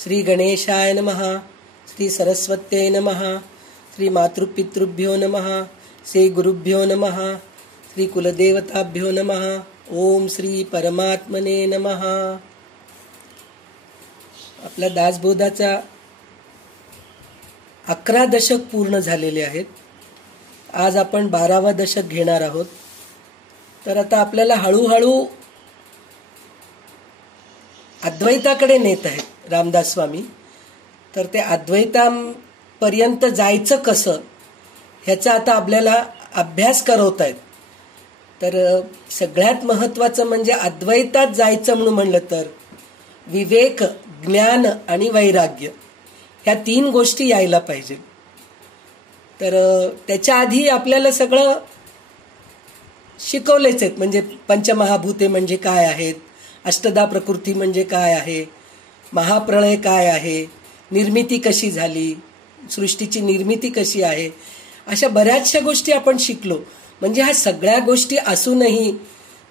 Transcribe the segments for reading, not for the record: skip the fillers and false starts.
श्री गणेशाय नमः, श्री सरस्वत्यै नमः, श्री मातृपितृभ्यो नमः, श्री गुरुभ्यो नमः, श्री कुलदेवताभ्यो नमः. ओम श्री परमात्मने नमः. आपल्या दासबोधाचा 11 दशक पूर्ण झालेले आहेत. आज आपण 12वा दशक घेणार आहोत. तर आता आपल्याला हळूहळू अद्वैताकडे नेत आहेत रामदास स्वामी. तर ते अद्वैतापर्यंत जायचं कसं ह्याचा आता आपल्याला अभ्यास करवत आहेत. तर सगळ्यात महत्त्वाचं म्हणजे अद्वैतात जायचं म्हणून म्हणलं तर विवेक, ज्ञान आणि वैराग्य ह्या 3 गोष्टी यायला पाहिजे. तर त्याच्या आधी आपल्याला सगळं शिकवलेच आहेत. म्हणजे पंचमहाभूते म्हणजे काय आहेत, अष्टदा प्रकृती म्हणजे काय आहे, महाप्रलय काय आहे, निर्मिती कशी झाली, सृष्टीची निर्मिती कशी आहे, अशा बऱ्याचशा गोष्टी आपण शिकलो. म्हणजे ह्या सगळ्या गोष्टी असूनही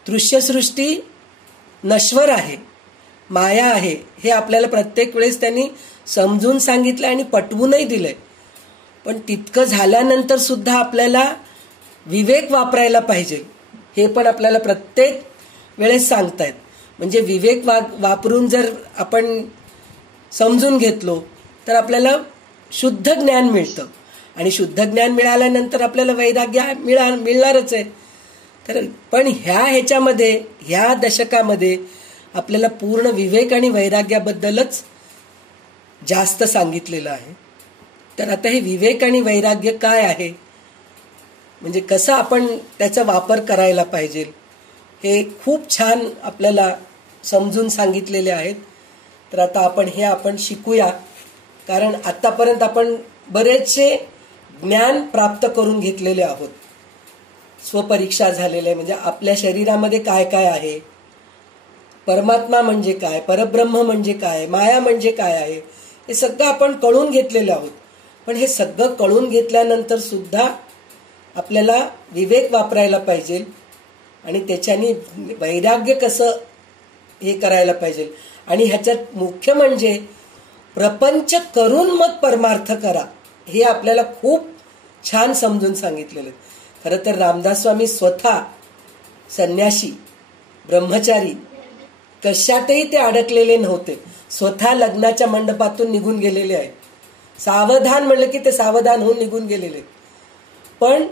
दृश्यसृष्टी नश्वर आहे, माया आहे, हे आपल्याला प्रत्येक वेळेस त्यांनी समजून सांगितलं आणि पटवूनही दिलंय. पण तितकं झाल्यानंतर सुद्धा आपल्याला विवेक वापरायला पाहिजे हे पण आपल्याला प्रत्येक वेळेस सांगतायत. म्हणजे विवेक वापरून जर आपण समजून घेतलो तर आपल्याला शुद्ध ज्ञान मिळतं आणि शुद्ध ज्ञान मिळाल्यानंतर आपल्याला वैराग्य मिळणारच आहे. तर पण ह्याच्यामध्ये ह्या दशकामध्ये आपल्याला पूर्ण विवेक आणि वैराग्याबद्दलच जास्त सांगितलेलं आहे. तर आता हे विवेक आणि वैराग्य काय आहे, म्हणजे कसं आपण त्याचा वापर करायला पाहिजे हे खूप छान आपल्याला समजून सांगितलेले आहेत. तर आता आपण शिकूया. कारण आतापर्यंत आपण बरेचसे ज्ञान प्राप्त करून घेतलेले आहोत. स्वपरीक्षा झालेले, म्हणजे आपल्या शरीरामध्ये काय काय आहे, परमात्मा म्हणजे काय, परब्रह्म म्हणजे काय, माया म्हणजे काय आहे, हे सगळं आपण कळून घेतलेलं आहोत. पण हे सगळं कळून घेतल्यानंतर सुद्धा आपल्याला विवेक वापरायला पाहिजे आणि त्याच्याने वैराग्य कसं हे करायला पाहिजे. आणि ह्याच्यात मुख्य म्हणजे प्रपंच करून मग परमार्थ करा, हे आपल्याला खूप छान समजून सांगितलेलं. खरं तर रामदास स्वामी स्वतः संन्यासी, ब्रह्मचारी, कशातही ते अडकलेले नव्हते. स्वतः लग्नाच्या मंडपातून निघून गेलेले आहेत. सावधान म्हणलं की ते सावधान होऊन निघून गेलेले. पण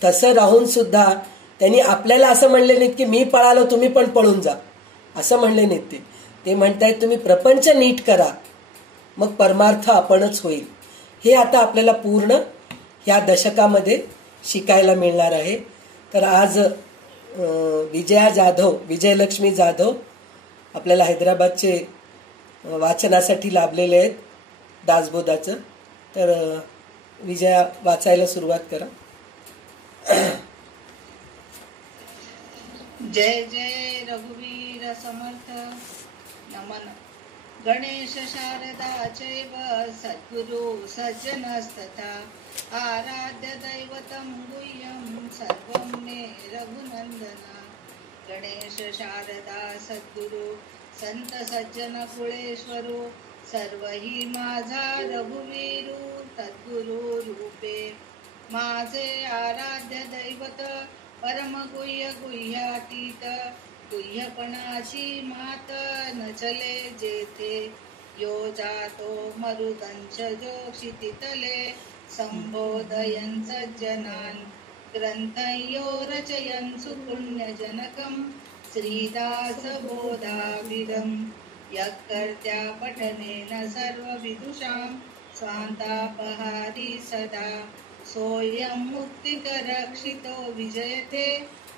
तसं राहून सुद्धा त्यांनी आपल्याला असं म्हणले नाहीत की मी पळालो तुम्ही पण पळून जा, असं म्हणले नाहीत. ते म्हणतायत तुम्ही प्रपंच नीट करा, मग परमार्थ आपणच होईल. हे आता आपल्याला पूर्ण ह्या दशकामध्ये शिकायला मिळणार आहे. तर आज विजयलक्ष्मी जाधव आपल्याला हैदराबादचे वाचनासाठी लाभलेले आहेत दासबोधाचं. तर विजया, वाचायला सुरुवात करा. जय जय रघुवीर समर्थ. नमन. गणेश शारदा चैव सद्गुरु सज्जनस्तथा आराध्य दैवतं गुह्यं सर्वं मे रघुनंदना. गणेश शारदा सद्गुरु संत सज्जन कुळेश्वरू सर्व ही माझा रघुवीरू तद्गुरु रूपे. माझे आराध्य दैवत परम गुह्य गुह्यातीत गुह्यपणाची मात न चले जेथे. यो जातो मरुदंश जो क्षितितले संबोधयन् सज्जनान् ग्रंथयो रचयन् सुपुण्यजनकं श्रीदास बोधाविदम्. यत्कर्त्या पठनेन सर्वविदुषां स्वान्तापहारी सदा सोऽयं मुक्तिकरक्षितो विजयते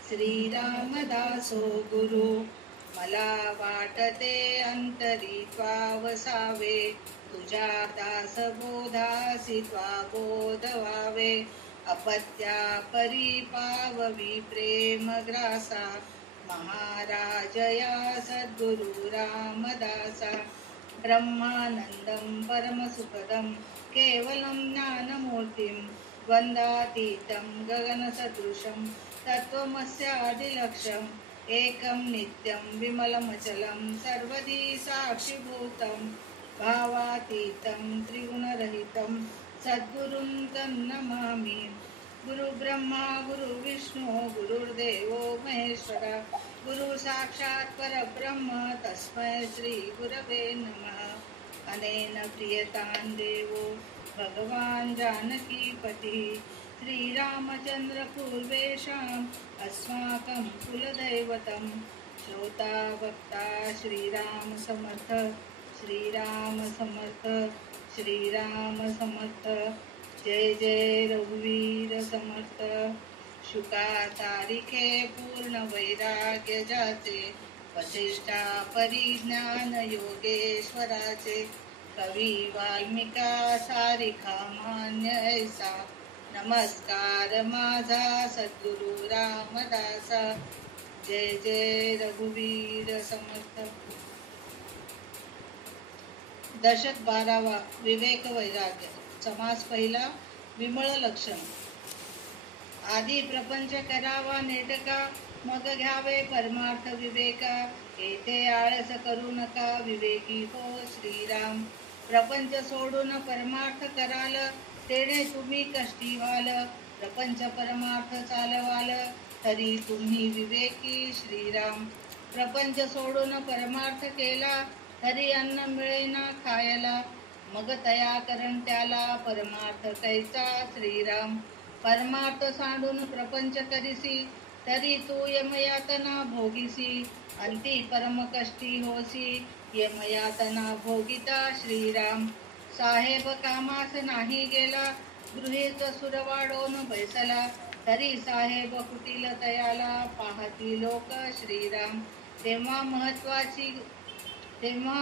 श्रीरामदासो गुरु. मला वाटते अंतरी त्वा वसावे तुझ्या दासबोधासी त्वा बोध व्हावे. अपत्या परिपाववी प्रेमग्रासा महाराजया सद्गुरु रामदासा. ब्रह्मानंदं परमसुखदं केवलं ज्ञानमूर्तिं द्वन्द्वातीतं गगनसदृशं तत्त्वमस्यादिलक्ष्यम् एकं नित्यं विमलमचलं सर्वदी साक्षिभूतं भावातीतं त्रिगुणरहितं सद्गुरुं तं नमामि। गुरुब्रह्मा गुरुविष्णू गुरुर्देवो महेश्वरा गुरु साक्षात् परब्रह्म तस्मै श्री गुरवे नमः। अनेन प्रियतां देवो भगवान् जानकीपतिः श्रीरामचन्द्र पूर्वेषाम् अस्माकं कुलदैवतं। श्रोता वक्ता श्रीराम समर्थ श्रीराम समर्थ श्रीराम समर्थ। जय जय रघुवीर समर्थ। शुका तारिखे पूर्ण वैराग्य जाचे वसिष्ठा परिज्ञान योगेश्वराचे। कवी वाल्मिका सारिखा मान्य ऐसा नमस्कार माझा सद्गुरु रामदासा। जय जय रघुवीर समर्थ। दशक 12वा विवेक वैराग्य। समास पहिला विमळ लक्षण। आधी प्रपंच करावा नेटका मग घ्यावे परमार्थ विवेका। येथे आळस करू नका विवेकी हो श्रीराम। प्रपंच सोडून परमार्थ कराल तेणे तुम्ही कष्टी व्हाल। प्रपंच परमार्थ चालवाल तरी तुम्ही विवेकी श्रीराम। प्रपंच सोडून परमार्थ केला तरी अन्न मिळेना खायला। मग तया करण त्याला परमार्थ कैचा श्रीराम। परमार्थ सांडून प्रपंच करीसी तरी तू यमयातना भोगीसी। अंती परम कष्टी होसी यमयातना भोगिता श्रीराम। साहेब कामास नाही गेला गृहीत सुरवाडोन बैसला तरी साहेब कुटील तयाला पाहती लोक श्रीराम। तेव्हा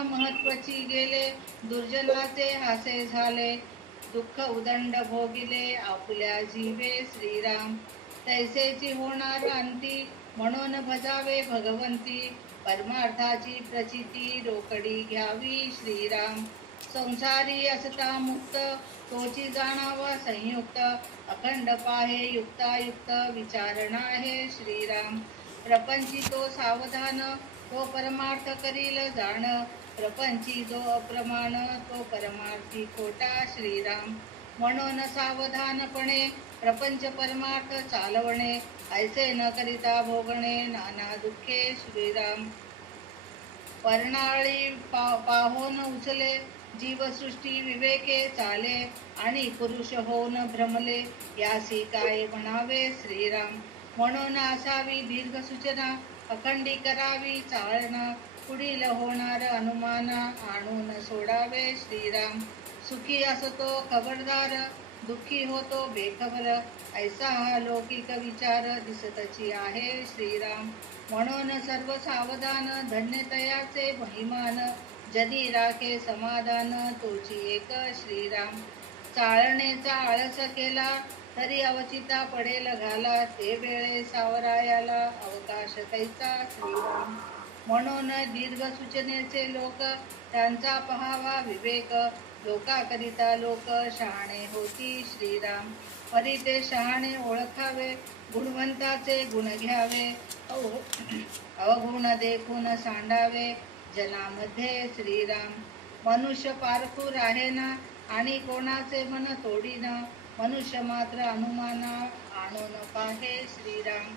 महत्वाची गेले दुर्जनाचे हासे झाले। दुःख उदंड भोगिले आपुल्या जीवे श्रीराम। तैसेची होणार अंती म्हणून भजावे भगवंती। परमार्थाची प्रचिती रोकडी घ्यावी श्रीराम। संसारी असता मुक्त तोची जाणावा संयुक्त। अखंड पाहे युक्तायुक्त विचारणा हे श्रीराम। प्रपंची तो सावधान तो परमार्थ करील जाण। प्रपंची जो अप्रमाण तो परमार्थी खोटा श्रीराम। म्हणून सावधानपणे प्रपंच परमार्थ चालवणे ऐसे न करिता भोगणे नाना दुःखे श्रीराम। पर्णाळी पाहोन उचले जीवसृष्टी विवेके चाले आणि पुरुष होऊन भ्रमले यासी काय म्हणावे श्रीराम। म्हणून असावी दीर्घ सूचना अखंडी करावी चालना। पुढील होणार अनुमान आणून सोडावे श्रीराम। सुखी असतो खबरदार दुःखी होतो बेखबर ऐसा हा लौकिक विचार दिसतची आहे श्रीराम। म्हणून सर्व सावधान धन्य तयाचे महिमान जदी राखे समाधान तोची एक श्रीराम। चाळणेचा आळस केला तरी अवचिता पडेल घाला ते वेळे सावरायाला अवकाश कैचा श्रीराम। म्हणून दीर्घ सूचनेचे लोक त्यांचा पहावा विवेक। लोकाकरिता लोक शहाणे होती श्रीराम। परी ते शहाणे ओळखावे गुणवंताचे गुण घ्यावे। अवगुण देखून सांडावे जनामध्ये श्रीराम। मनुष्य पारखू राहेना आणि कोणाचे मन तोडीना। मनुष्य मात्र अनुमाना आणून पाहे श्रीराम।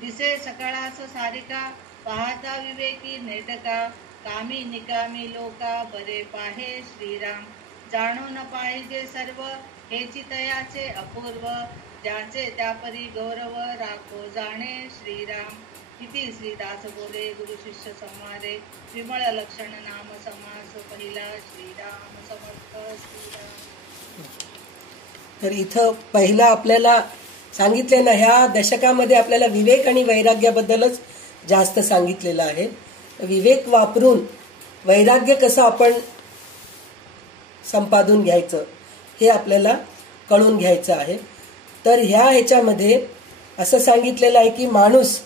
दिसे सकाळास सारिका पाहता विवेकी नेटका। कामी निकामी लोका बरे पाहे श्रीराम। जाणून पाहिजे सर्व हेची तयाचे अपूर्व। ज्याचे त्यापरी गौरव राखो जाणे श्रीराम। इति श्रीदास बोले गुरु शिष्य संवादे विमळ लक्षण नाम समास पहिला। श्रीराम समर्थ श्रीराम। तर इथं पहिला आपल्याला सांगितले ना, ह्या दशकामध्ये आपल्याला विवेक आणि वैराग्याबद्दलच जास्त सांगितलेलं आहे। विवेक वापरून वैराग्य कसं आपण संपादून घ्यायचं हे आपल्याला कळून घ्यायचं आहे। तर ह्याच्यामध्ये असं सांगितलेलं आहे की माणूस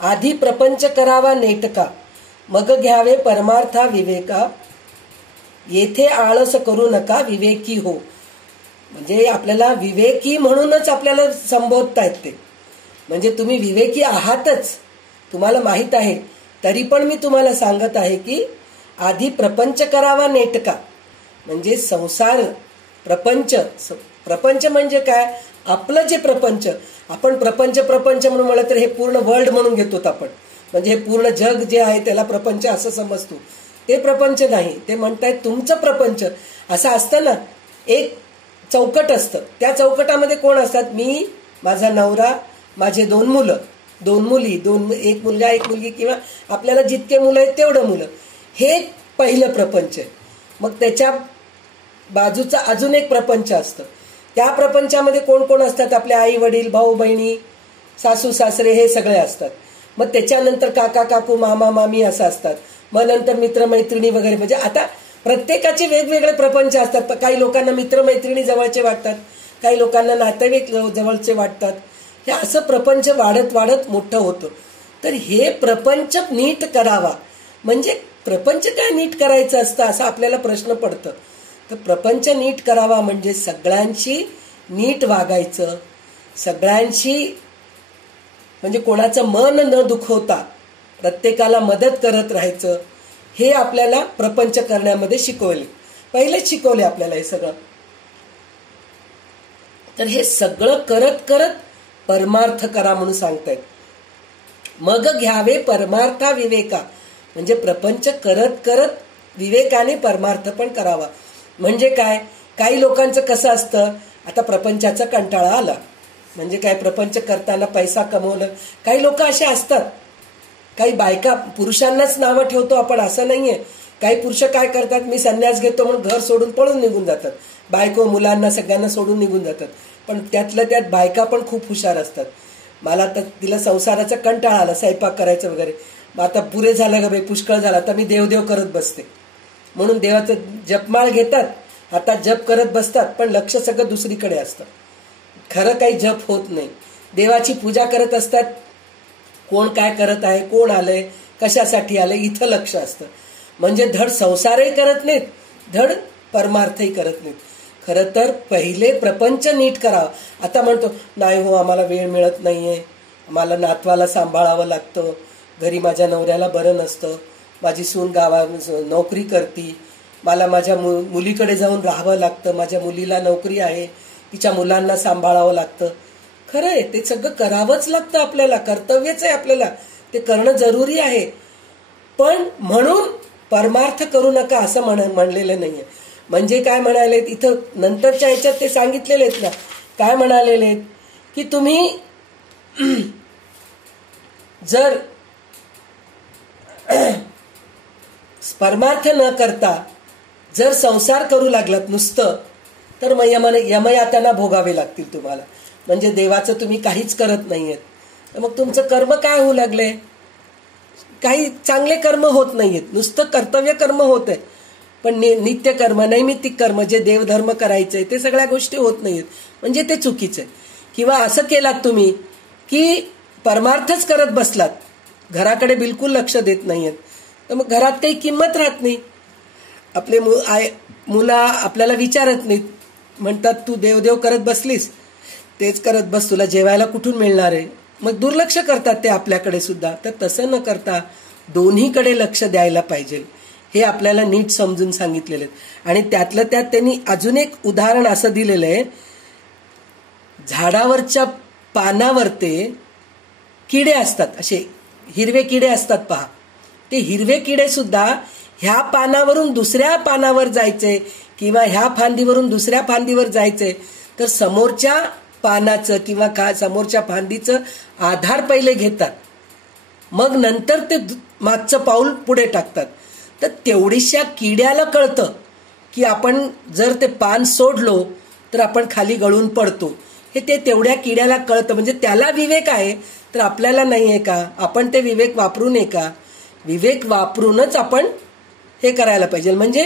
आधी प्रपंच करावा नेटका मग घ्यावे परमार्था विवेका। येथे आळस करू नका विवेकी हो। म्हणजे आपल्याला विवेकी म्हणूनच आपल्याला संबोधतायत ते। म्हणजे तुम्ही विवेकी आहातच, तुम्हाला माहित आहे, तरी पण मी तुम्हाला सांगत आहे की आधी प्रपंच करावा नेटका. म्हणजे संसार प्रपंच, प्रपंच म्हणजे काय, आपलं जे प्रपंच, आपण प्रपंच प्रपंच म्हणून म्हणलं तर हे पूर्ण वर्ल्ड म्हणून घेतो आपण, म्हणजे हे पूर्ण जग जे आहे त्याला प्रपंच असं समजतो. ते प्रपंच नाही, ते म्हणतायत तुमचं प्रपंच. असं असतं ना, एक चौकट असतं, त्या चौकटामध्ये कोण असतात, मी, माझा नवरा, माझे 2 मुलं, 2 मुली, एक मुलगा एक मुलगी, किंवा आपल्याला जितके मुलं आहेत तेवढं मुलं. हे पहिलं प्रपंच आहे. मग त्याच्या बाजूचा अजून एक प्रपंच असतं. त्या प्रपंचामध्ये कोण कोण असतात, आपले आई वडील, भाऊ बहिणी, सासू सासरे, हे सगळे असतात. मग त्याच्यानंतर काका काकू, मामा मामी असं असतात. मग नंतर मित्रमैत्रिणी वगैरे. म्हणजे आता प्रत्येकाचे वेगवेगळे प्रपंच असतात. काही लोकांना मित्रमैत्रिणी जवळचे वाटतात, काही लोकांना नातेवाईक जवळचे वाटतात. हे असं प्रपंच वाढत वाढत मोठं होतं. तर हे प्रपंच नीट करावा म्हणजे प्रपंच काय नीट करायचं असतं असं आपल्याला प्रश्न पडतं. तर प्रपंच नीट करावा म्हणजे सगळ्यांशी नीट वागायचं, सगळ्यांशी म्हणजे कोणाचं मन न दुखवता प्रत्येकाला मदत करत राहायचं. हे आपल्याला प्रपंच करण्यामध्ये शिकवले, पहिलेच शिकवले आपल्याला हे सगळं. तर हे सगळं करत करत परमार्थ करा म्हणून सांगतायत. मग घ्यावे परमार्था विवेका. म्हणजे प्रपंच करत करत विवेकाने परमार्थ पण करावा. म्हणजे काय, काही लोकांचं कसं असतं, आता प्रपंचाचा कंटाळा आला म्हणजे काय, प्रपंच करताना पैसा कमवलं. काही लोक असे असतात, काही बायका, पुरुषांनाच नावं ठेवतो आपण असं नाहीये, काही पुरुष काय करतात, मी संन्यास घेतो म्हणून घर सोडून पळून निघून जातात, बायको मुलांना सगळ्यांना सोडून निघून जातात. पण त्यातल्या त्यात बायका पण खूप हुशार असतात. मला तर तिला संसाराचा कंटाळा आला, स्वयंपाक करायचं वगैरे, मग आता पुरे झालं का बाई, पुष्कळ झाला, आता मी देवदेव करत बसते म्हणून देवाचं जपमाळ घेतात, आता जप करत बसतात, पण लक्ष सगळं दुसरीकडे असतं. खरं काही जप होत नाही. देवाची पूजा करत असतात, कोण काय करत आहे, कोण आलंय, कशासाठी आलंय, इथं लक्ष असतं. म्हणजे धड संसारही करत नाहीत, धड परमार्थही करत नाहीत. खरं तर पहिले प्रपंच नीट करावं. आता म्हणतो नाही हो, आम्हाला वेळ मिळत नाहीये, मला नातवाला सांभाळावं लागतं, घरी माझ्या नवऱ्याला बरं नसतं, माझी सून नोकरी करती, मला माझ्या मुलीकडे जाऊन राहावं लागतं, माझ्या मुलीला नोकरी आहे, तिच्या मुलांना सांभाळावं लागतं. खरं आहे, ते सगळं करावंच लागतं आपल्याला, कर्तव्यच आहे आपल्याला, ते करणं जरुरी आहे. पण म्हणून परमार्थ करू नका असं म्हणलेलं नाहीये. म्हणजे काय म्हणाले इथं नंतरच्या ह्याच्यात ते सांगितलेले आहेत ना, काय म्हणालेले आहेत की तुम्ही जर परमार्थ न करता जर संसार करू लागलात नुसतं, तर यमयातना भोगावे लागतील तुम्हाला. म्हणजे देवाचं तुम्ही काहीच करत नाहीयेत, तर मग तुमचं कर्म काय होऊ लागले, काही चांगले कर्म होत नाहीयेत, नुसतं कर्तव्य कर्म होत आहे, पण नित्य कर्म, नैमित्तिक कर्म, जे देवधर्म करायचंय ते सगळ्या गोष्टी होत नाहीयेत. म्हणजे ते चुकीचं आहे. किंवा असं केलात तुम्ही की परमार्थच करत बसलात, घराकडे बिलकुल लक्ष देत नाहीयेत, तर मग घरात काही किंमत राहत नाही. आपले मुलं आपल्याला विचारत नाहीत, म्हणतात तू देवदेव करत बसलीस, तेच करत बस, तुला जेवायला कुठून मिळणार आहे, मग दुर्लक्ष करतात ते आपल्याकडे सुद्धा. तर तसं न करता दोन्हीकडे लक्ष द्यायला पाहिजे, हे आपल्याला नीट समजून सांगितलेले. आणि त्यातलं त्यात त्यांनी अजून एक उदाहरण असं दिलेलं आहे, झाडावरच्या पानावर ते किडे असतात, असे हिरवे किडे असतात पहा, ते हिरवे किडे सुद्धा ह्या पानावरून दुसऱ्या पानावर जायचे किंवा ह्या फांदीवरून दुसऱ्या फांदीवर जायचे, तर समोरच्या पानाचं किंवा समोरच्या फांदीचं आधार पहिले घेतात, मग नंतर ते मागचं पाऊल पुढे टाकतात. तर तेवढीशा किड्याला कळतं की आपण जर ते पान सोडलो तर आपण खाली गळून पडतो, हे ते तेवढ्या किड्याला कळतं. म्हणजे त्याला विवेक आहे, तर आपल्याला नाही आहे का, आपण ते विवेक वापरू नये का, विवेक वापरूनच आपण हे करायला पाहिजे. म्हणजे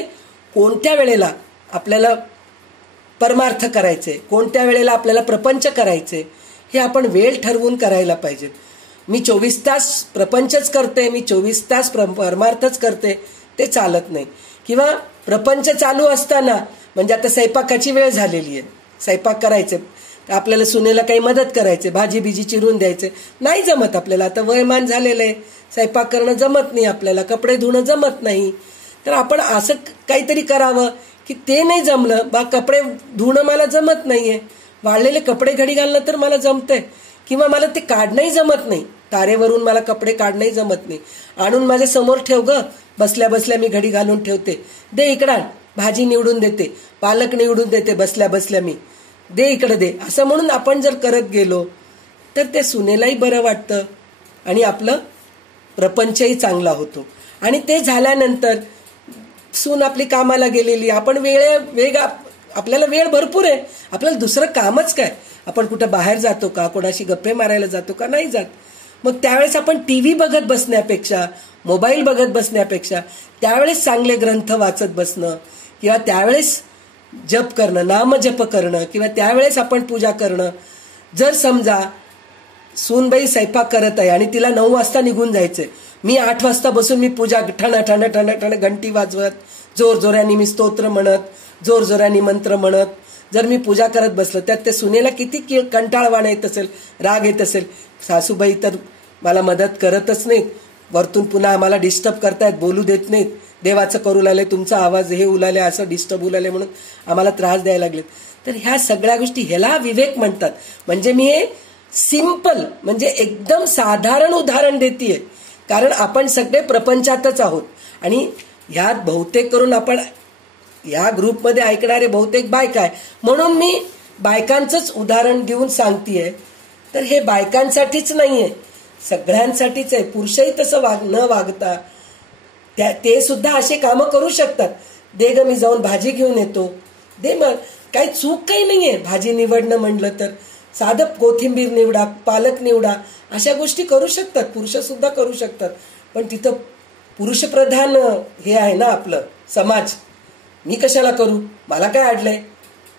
कोणत्या वेळेला आपल्याला परमार्थ करायचे, कोणत्या वेळेला आपल्याला प्रपंच करायचे, हे आपण वेळ ठरवून करायला पाहिजे. मी 24 तास प्रपंचच करते, मी 24 तास परमार्थच करते, ते चालत नाही. किंवा प्रपंच चालू असताना, म्हणजे आता स्वयंपाकाची वेळ झालेली आहे, स्वयंपाक करायचे, आपल्याला सुनेला काही मदत करायचे, भाजी बिजी चिरून द्यायचे, नाही जमत आपल्याला, आता वयमान झालेलं आहे, स्वयंपाक करणं जमत नाही आपल्याला, कपडे धुणं जमत नाही, तर आपण असं काहीतरी करावं की ते नाही जमलं बा, कपडे धुणं मला जमत नाहीये, वाळलेले कपडे घडी घालणं तर मला जमतंय, किंवा मला ते काढणंही जमत नाही, तारेवरून मला कपडे काढणंही जमत नाही, आणून माझ्या समोर ठेव ग, बसल्या बसल्या मी घडी घालून ठेवते, दे इकडं, भाजी निवडून देते, पालक निवडून देते बसल्या बसल्या मी, दे इकडे दे, असं म्हणून आपण जर करत गेलो तर ते सुनेलाही बरं वाटतं आणि आपलं प्रपंचही चांगला होतो. आणि ते झाल्यानंतर सून आपली कामाला गेलेली, आपण आपल्याला वेळ भरपूर आहे, आपल्याला दुसरं कामच काय, आपण कुठं बाहेर जातो का, कोणाशी गप्पे मारायला जातो का, नाही जात. मग त्यावेळेस आपण टीव्ही बघत बसण्यापेक्षा, मोबाईल बघत बसण्यापेक्षा त्यावेळेस चांगले ग्रंथ वाचत बसणं, किंवा त्यावेळेस जप करणं, नामजप करणं, किंवा त्यावेळेस आपण पूजा करणं. जर समजा सूनबाई स्वयंपाक करत आहे आणि तिला 9 वाजता निघून जायचंय, मी 8 वाजता बसून मी पूजा ठण ठण ठण ठण घंटी वाजवत, जोरजोराने मी स्तोत्र म्हणत, जोरजोराने मंत्र म्हणत जर मी पूजा करत बसलो, त्यात त्या सुनेला किती कंटाळवाणा येत असेल, राग येत असेल. सासूबाई तर मला मदत करतच नाहीत, वरतून पुन्हा आम्हाला डिस्टर्ब करतायत, बोलू देत नाहीत, देवाचं करू लागले, तुमचा आवाज हे उलाले, असं डिस्टर्ब उलाले म्हणून आम्हाला त्रास द्यायला लागलेत. तर ह्या सगळ्या गोष्टी, ह्याला विवेक म्हणतात. म्हणजे मी हे सिंपल, म्हणजे एकदम साधारण उदाहरण देतीये, कारण आपण सगळे प्रपंचातच आहोत. आणि ह्यात बहुतेक करून आपण या ग्रुपमध्ये ऐकणारे बहुतेक बायका आहे, म्हणून मी बायकांचंच उदाहरण देऊन सांगतेय. तर हे बायकांसाठीच नाहीये, सगळ्यांसाठीच आहे. पुरुषही तसं न वागता ते सुद्धा असे कामं करू शकतात. दे ग, मी जाऊन भाजी घेऊन येतो, दे, मग काही चूक काही नाहीये. भाजी निवडणं म्हणलं तर साधं कोथिंबीर निवडा, पालक निवडा, अशा गोष्टी करू शकतात, पुरुष सुद्धा करू शकतात. पण तिथं पुरुषप्रधान हे आहे ना आपलं समाज, मी कशाला करू, मला काय अडलंय,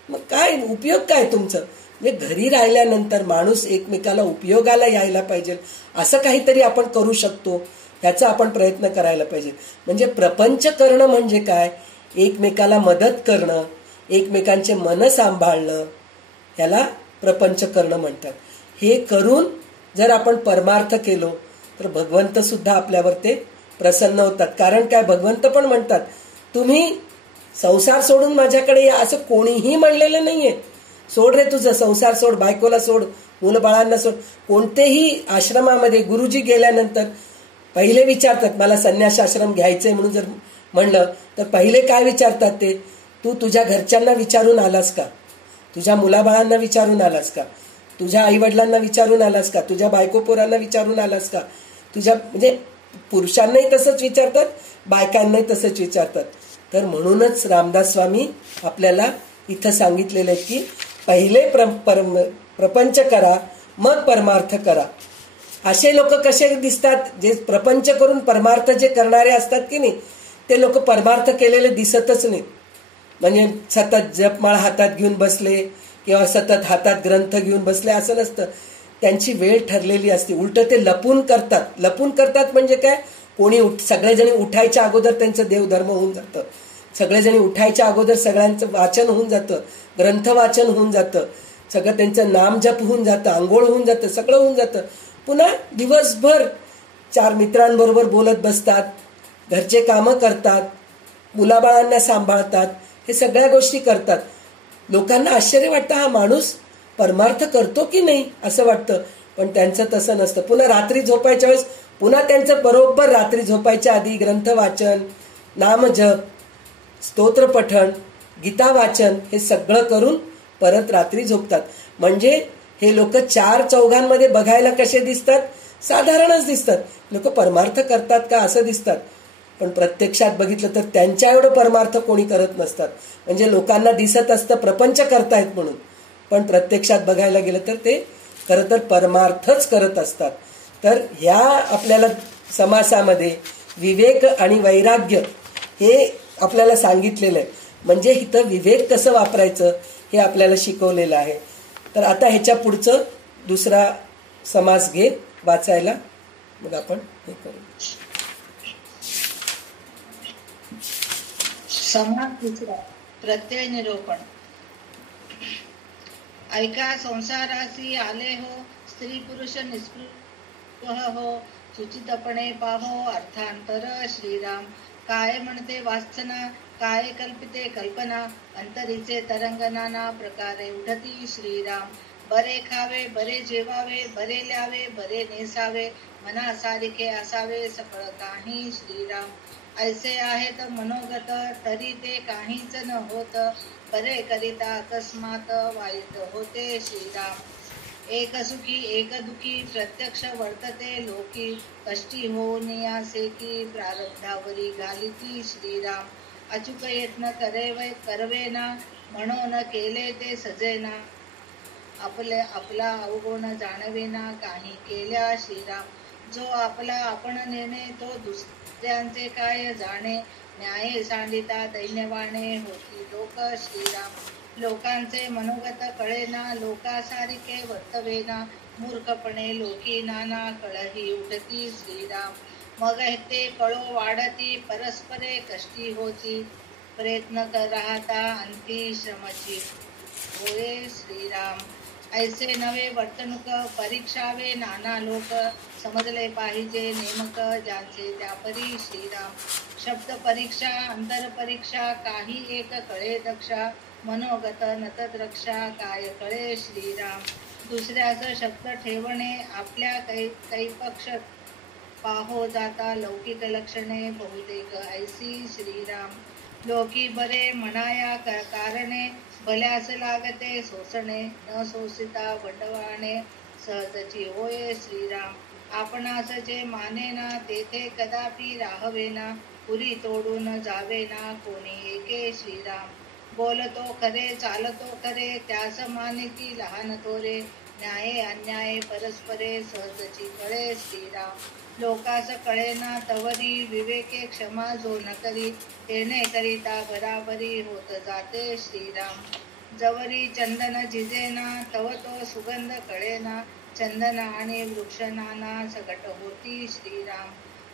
मग काय उपयोग काय तुमचं. म्हणजे घरी राहिल्यानंतर माणूस एकमेकाला उपयोगाला यायला पाहिजे, असं काहीतरी आपण करू शकतो, ह्याचा आपण प्रयत्न करायला पाहिजे. म्हणजे प्रपंच करणं म्हणजे काय, एकमेकाला मदत करणं, एकमेकांचे मन सांभाळणं, ह्याला प्रपंच करणं म्हणतात. हे करून जर आपण परमार्थ केलो तर भगवंत सुद्धा आपल्यावर ते प्रसन्न होतात. कारण काय, भगवंत पण म्हणतात तुम्ही संसार सोडून माझ्याकडे या, असं कोणीही म्हणलेलं नाहीये. सोड रे तुझं संसार सोड, बायकोला सोड, मुलं बाळांना सोड. कोणतेही आश्रमामध्ये गुरुजी गेल्यानंतर पहिले विचारतात, मला संन्यास आश्रम घ्यायचंय म्हणून जर म्हणलं तर पहिले काय विचारतात ते, तू तुझ्या घरच्यांना विचारून आलास का, तुझ्या मुलाबाळांना विचारून आलास का, तुझ्या आईवडिलांना विचारून आलास का, तुझ्या बायको पोरांना विचारून आलास का, तुझ्या, म्हणजे पुरुषांनाही तसंच विचारतात, बायकांनाही तसंच विचारतात. तर म्हणूनच रामदास स्वामी आपल्याला इथं सांगितलेलं आहे की पहिले प्रपंच करा, मग परमार्थ करा. असे लोक कसे दिसतात, जे प्रपंच करून परमार्थ जे करणारे असतात की नाही, ते लोक परमार्थ केलेले दिसतच नाही. म्हणजे सतत जपमाळ हातात घेऊन बसले किंवा सतत हातात ग्रंथ घेऊन बसले असं नसतं. त्यांची वेळ ठरलेली असते. उलट ते लपून करतात. लपून करतात म्हणजे काय, कोणी सगळेजणी उठायच्या अगोदर त्यांचं देवधर्म होऊन जातं, सगळेजणी उठायच्या अगोदर सगळ्यांचं वाचन होऊन जातं, ग्रंथ वाचन होऊन जातं, सगळं त्यांचं नाम जप होऊन जातं, आंघोळ होऊन जातं, सगळं होऊन जातं. पुन्हा दिवसभर 4 मित्रांबरोबर बोलत बसतात, घरचे कामं करतात, मुलाबाळांना सांभाळतात, हे सगळ्या गोष्टी करतात. लोकांना आश्चर्य वाटतं, हा माणूस परमार्थ करतो की नाही असं वाटतं, पण त्यांचं तसं नसतं. पुन्हा रात्री झोपायच्या वेळेस पुन्हा त्यांचं बरोबर रात्री झोपायच्या आधी ग्रंथ वाचन, नामजप, स्तोत्र पठण, गीता वाचन हे सगळं करून परत रात्री झोपतात. म्हणजे हे लोक 4 चौघांमध्ये बघायला कसे दिसतात, साधारणच दिसतात. लोक परमार्थ करतात का असं दिसतात, पण प्रत्यक्षात बघितलं तर त्यांच्या एवढं परमार्थ कोणी करत नसतात. म्हणजे लोकांना दिसत असतं प्रपंच करतायत म्हणून, पण प्रत्यक्षात बघायला गेलं तर ते खरं तर परमार्थच करत असतात. तर ह्या आपल्याला समासामध्ये विवेक आणि वैराग्य हे आपल्याला सांगितलेलं आहे. म्हणजे इथं विवेक कसं वापरायचं हे आपल्याला शिकवलेलं आहे. तर आता ह्याच्या पुढचं दुसरा समास घे वाचायला, मग आपण हे करू. समास दुसरा, प्रत्यय निरूपण. ऐका संसारासी आले हो, स्त्री पुरुष निस्पृह हो, सुचितपणे पाहो अर्थांतर श्रीराम. काय म्हणते वासना, काय कल्पिते कल्पना, अंतरीचे तरंग नाना प्रकारे उठती श्रीराम. बरे खावे, बरे जेवावे, बरे ल्यावे, बरे नेसावे, मनासारिखे असावे सकळ काही श्रीराम. ऐसे आहेत मनोगत, तरी ते काहीच न होत, बरे करिता अकस्मात वाईट होते श्रीराम. एक सुखी एक दुखी प्रत्यक्ष वर्तते लोकी, कष्टी होऊनियासे की प्रारब्धावरी घालिती श्रीराम. अचूक यत्न करवेना, म्हणून केले ते सजेना, आपला अवगुण जाणवेना, काही केल्या श्रीराम. जो आपला आपण नेणे, तो दुसऱ्यांचे काय जाणे, न्याय सांडिता दैन्यवाणे होती लोक श्रीराम. लोकांचे मनोगत कळेना, लोकासारिखे वर्तवेना, मूर्खपणे लोकी नाना कळही उठती श्रीराम. मग ते कळो वाढती, परस्परे कष्टी होती, प्रयत्न राहता अंती श्रमची होय श्रीराम. ऐसे नवे वर्तणूक परीक्षावे नाना लोक, समजले पाहिजे नेमक ज्यांचे त्यापरी श्रीराम. शब्द परीक्षा अंतर परीक्षा, काही एक कळे दक्षा, मनोगत नतत रक्षा, काय कळे श्रीराम. दुसऱ्याच शब्द ठेवणे, आपल्या कैपक्ष पाहो जाता, लौकिक लक्षणे बहुतेक ऐसी श्रीराम. लोकी बरे म्हणाया कारणे, भल्यास लागते सोसणे, न सोसिता बंडवाणे सहजची होय श्रीराम. आपणास जे मानेना, तेथे कदापि राहवेना, पुरी तोडून जावेना कोणी एके श्रीराम. बोलतो खरे चालतो खरे, त्यास मानिती लहान थोरे, न्याय अन्याय परस्परे सहजची कळे श्रीराम. लोकास कळेना तवरी, विवेके क्षमा जो न करी, तेने करिता बराबरी होत जाते श्रीराम. जवरी चंदन झिजेना, तव तो सुगंध कळेना, चंदन आणि वृक्ष नाना सकट होती श्रीराम.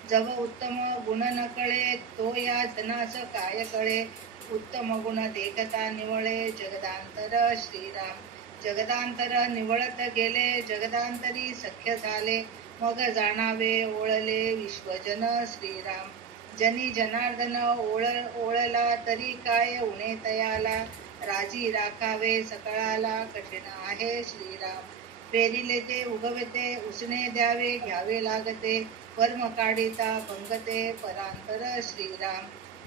जव उत्तम गुण न कळे, तो या धनास काय कळे, उत्तम गुण देखता निवळे जगदांतर श्रीराम. जगदांतर निवळत गेले, जगदांतरी सख्य झाले, मग जाणावे ओळले विश्वजन श्रीराम. जनी जनार्दन ओळला, तरी काय उणे तयाला, राजी राखावे सकळाला कठीण आहे श्रीराम. पेरिले ते उगवते, उसने द्यावे घ्यावे लागते, कर्म काढिता पंगते परांतर श्रीराम.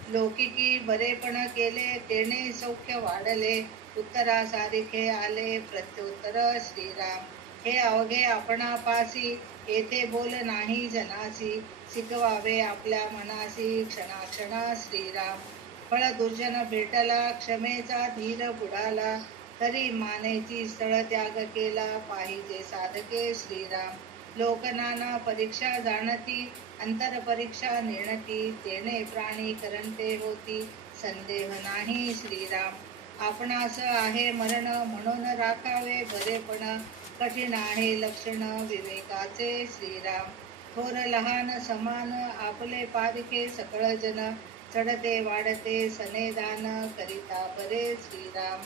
लौकिकी बरेपण केले, तेने सौख्य वाढले, उत्तरासारिखे आले प्रत्युत्तर श्रीराम. हे अवघे आपणापासी, येथे बोल नाही जनासी, शिकवावे आपल्या मनासी क्षणाक्षणा श्रीराम. फळ दुर्जन भेटला, क्षमेचा धीर बुडाला, तरी मानेची स्थळ त्याग केला, पाहिजे साधके श्रीराम. लोकनाना परीक्षा जाणती, अंतर परीक्षा नेणती, तेने प्राणी करंटे होती, संदेह नाही श्रीराम. आपणास आहे मरण, म्हणून राखावे बरेपण, कठीण आहे लक्षण विवेकाचे श्रीराम. थोर लहान समान, आपले पारिखे सकळ जन, चढते वाढते सनेदान, करिता बरे श्रीराम.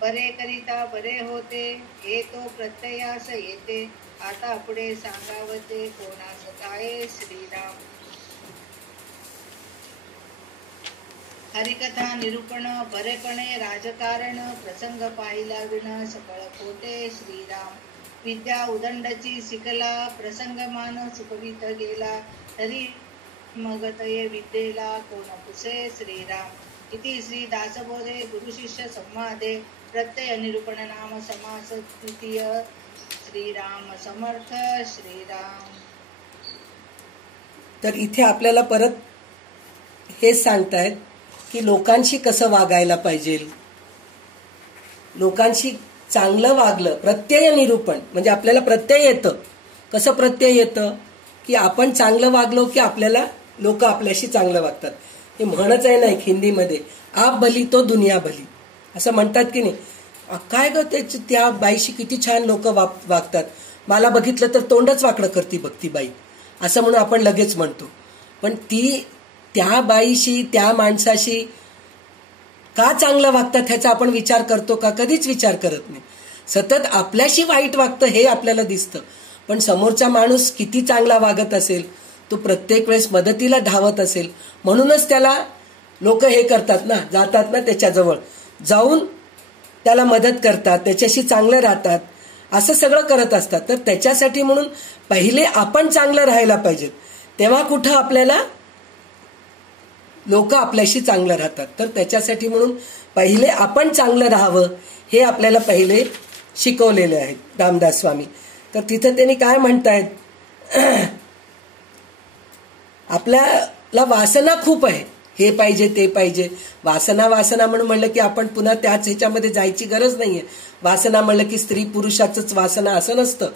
बरे करिता बरे होते, हे तो प्रत्ययास येते, आता पुढे सांगावते कोणास काय श्रीराम. हरिकथा निरूपण बरेपणे राजकारण, प्रसंग पाहिला विण सकळ खोटे श्रीराम. विद्या उदंडची शिकला, प्रसंगमान सुखवित गेला, तरी मग तये विद्येला कोण पुसे श्रीराम. इति श्री दासबोधे गुरुशिष्य संवादे प्रत्यय निरूपण नाम समास तृतीय. श्रीराम समर्थ श्रीराम. तर इथे आपल्याला परत हेच सांगतायत की लोकांशी कसं वागायला पाहिजे. लोकांशी चांगलं वागलं, प्रत्यय निरूपण म्हणजे आपल्याला प्रत्यय येतं. कसं प्रत्यय येतं की आपण चांगलं वागलो की आपल्याला लोक आपल्याशी चांगलं वागतात. हे म्हणच आहे ना एक हिंदीमध्ये, आप भली तो दुनिया भली, असं म्हणतात की नाही. काय ग त्या बाईशी किती छान लोक वागतात, मला बघितलं तर तोंडच वाकडं करती बघती बाई, असं म्हणून आपण लगेच म्हणतो. पण ती त्या बाईशी त्या माणसाशी का चांगलं वागतात ह्याचा आपण विचार करतो का? कधीच विचार करत नाही. सतत आपल्याशी वाईट वागतं हे आपल्याला दिसतं, पण समोरचा माणूस किती चांगला वागत असेल, तो प्रत्येक वेळेस मदतीला धावत असेल, म्हणूनच त्याला लोक हे करतात ना, जातात ना त्याच्याजवळ, जाऊन त्याला मदत करतात, त्याच्याशी चांगलं राहतात, असं सगळं करत असतात. तर त्याच्यासाठी म्हणून पहिले आपण चांगलं राहायला पाहिजे, तेव्हा कुठं आपल्याला लोक आपल्याशी चांगलं राहतात. तर त्याच्यासाठी म्हणून पहिले आपण चांगलं राहावं हे आपल्याला पहिले शिकवलेले आहेत रामदास स्वामी. तर तिथं त्यांनी काय म्हणतायत, आपल्याला वासना खूप आहे, हे पाहिजे ते पाहिजे. वासना वासना म्हणून म्हणलं की आपण पुन्हा त्याच ह्याच्यामध्ये जायची गरज नाहीये. वासना म्हणलं की स्त्री पुरुषाचंच वासना असं नसतं.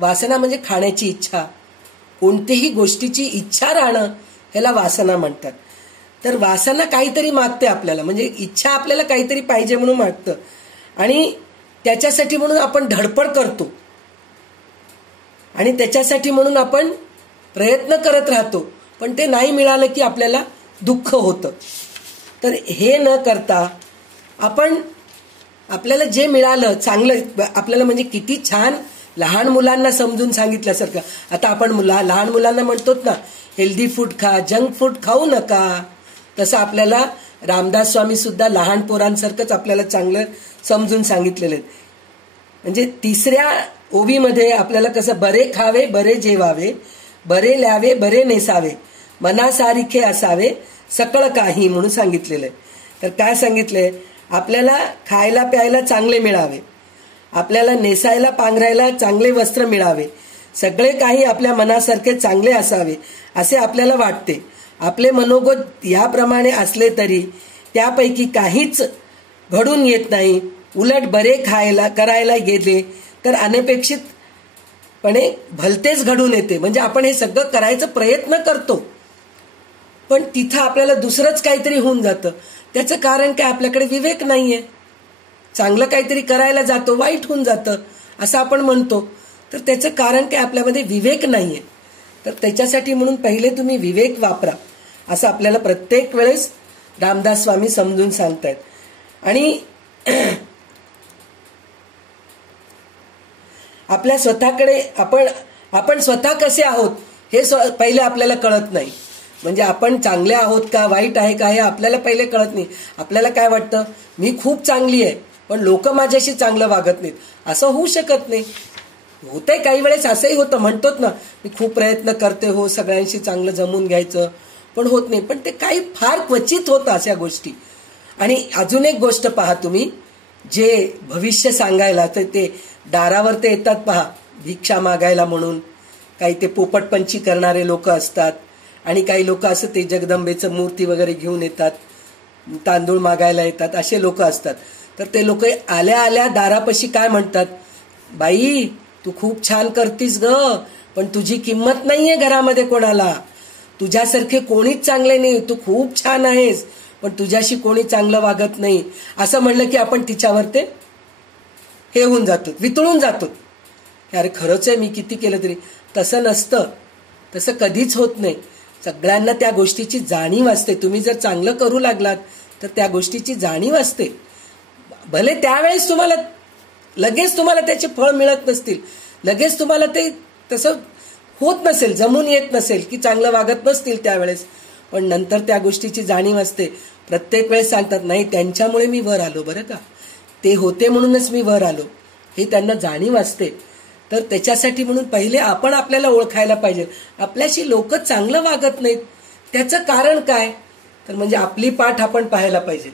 वासना म्हणजे खाण्याची इच्छा, कोणतीही गोष्टीची इच्छा राहणं ह्याला वासना म्हणतात. तर वासना काहीतरी मागते आपल्याला, म्हणजे इच्छा आपल्याला काहीतरी पाहिजे म्हणून मागतं, आणि त्याच्यासाठी म्हणून आपण धडपड करतो, आणि त्याच्यासाठी म्हणून आपण प्रयत्न करत राहतो, पण ते नाही मिळालं की आपल्याला दुःख होतं. तर हे न करता आपण आपल्याला जे मिळालं चांगलं, आपल्याला म्हणजे किती छान लहान मुलांना समजून सांगितल्यासारखं. आता आपण लहान मुलांना म्हणतोत ना, हेल्दी फूड खा, जंक फूड खाऊ नका, तसं आपल्याला रामदास स्वामी सुद्धा लहान पोरांसारखंच आपल्याला चांगलं समजून सांगितलेलं आहे. म्हणजे 3ऱ्या ओवीमध्ये आपल्याला कसं, बरे खावे बरे जेवावे, बरे ल्यावे बरे नेसावे, मनासारिखे असावे सकळ काही म्हणून सांगितलेलं आहे. तर काय सांगितलंय, आपल्याला खायला प्यायला चांगले मिळावे, आपल्याला नेसायला पांघरायला चांगले वस्त्र मिळावे, सगळे काही आपल्या मनासारखे चांगले असावे असे आपल्याला वाटते. आपले मनोगत याप्रमाणे असले तरी त्यापैकी काहीच घडून येत नाही. उलट बरे खायला करायला गेले तर अनपेक्षितपणे भलतेच घडून येते. म्हणजे आपण हे सगळं करायचा प्रयत्न करतो, पण तिथं आपल्याला दुसरंच काहीतरी होऊन जातं. त्याचं कारण काय, आपल्याकडे विवेक नाहीये. चांगलं काहीतरी करायला जातो, वाईट होऊन जातं असं आपण म्हणतो. तर त्याचं कारण काय, आपल्यामध्ये विवेक नाहीये. तर त्याच्यासाठी म्हणून पहिले तुम्ही विवेक वापरा, असं आपल्याला प्रत्येक वेळेस रामदास स्वामी समजून सांगतायत. आणि आपल्या स्वतःकडे आपण स्वतः कसे आहोत हे पहिले आपल्याला कळत नाही. म्हणजे आपण चांगले आहोत का वाईट आहे का हे आपल्याला पहिले कळत नाही. आपल्याला काय वाटतं, मी खूप चांगली आहे पण लोक माझ्याशी चांगलं वागत नाहीत, असं होऊ शकत नाही. होतंय काही वेळेस, असंही होतं, म्हणतोत ना, मी खूप प्रयत्न करते हो सगळ्यांशी चांगलं जमून घ्यायचं, पण होत नाही. पण ते काही फार क्वचित होतं अशा गोष्टी. आणि अजून एक गोष्ट पहा तुम्ही, जे भविष्य सांगायला तर ते दारावर ते येतात पहा, भिक्षा मागायला म्हणून. काही ते पोपटपंची करणारे लोक असतात, आणि काही लोक असं ते जगदंबेचं मूर्ती वगैरे घेऊन येतात, तांदूळ मागायला येतात, असे लोक असतात. तर ते लोक आल्या आल्या दारापाशी काय म्हणतात, बाई तू खूप छान करतीस ग, पण तुझी किंमत नाहीये घरामध्ये कोणाला, तुझ्यासारखे कोणीच चांगले नाही, तू खूप छान आहेस पण तुझ्याशी कोणी चांगलं वागत नाही, असं म्हणलं की आपण तिच्यावर ते हे होऊन जातो, वितळून जातो. अरे खरंच आहे, मी किती केलं तरी. तसं नसतं, तसं कधीच होत नाही. सगळ्यांना त्या गोष्टीची जाणीव असते. तुम्ही जर चांगलं करू लागलात तर त्या गोष्टीची जाणीव असते. भले त्यावेळेस लगेच तुम्हाला त्याचे फळ मिळत नसतील, लगेच तुम्हाला ते तसं होत नसेल, जमून येत नसेल की चांगलं वागत नसतील त्यावेळेस, पण नंतर त्या गोष्टीची जाणीव असते. प्रत्येक वेळेस सांगतात, नाही त्यांच्यामुळे मी वर आलो बरं का, ते होते म्हणूनच मी वर आलो, हे त्यांना जाणीव असते. तर त्याच्यासाठी म्हणून पहिले आपण आपल्याला ओळखायला पाहिजे. आपल्याशी लोक चांगलं वागत नाहीत, त्याचं कारण काय, तर म्हणजे आपली पाठ आपण पाहायला पाहिजे.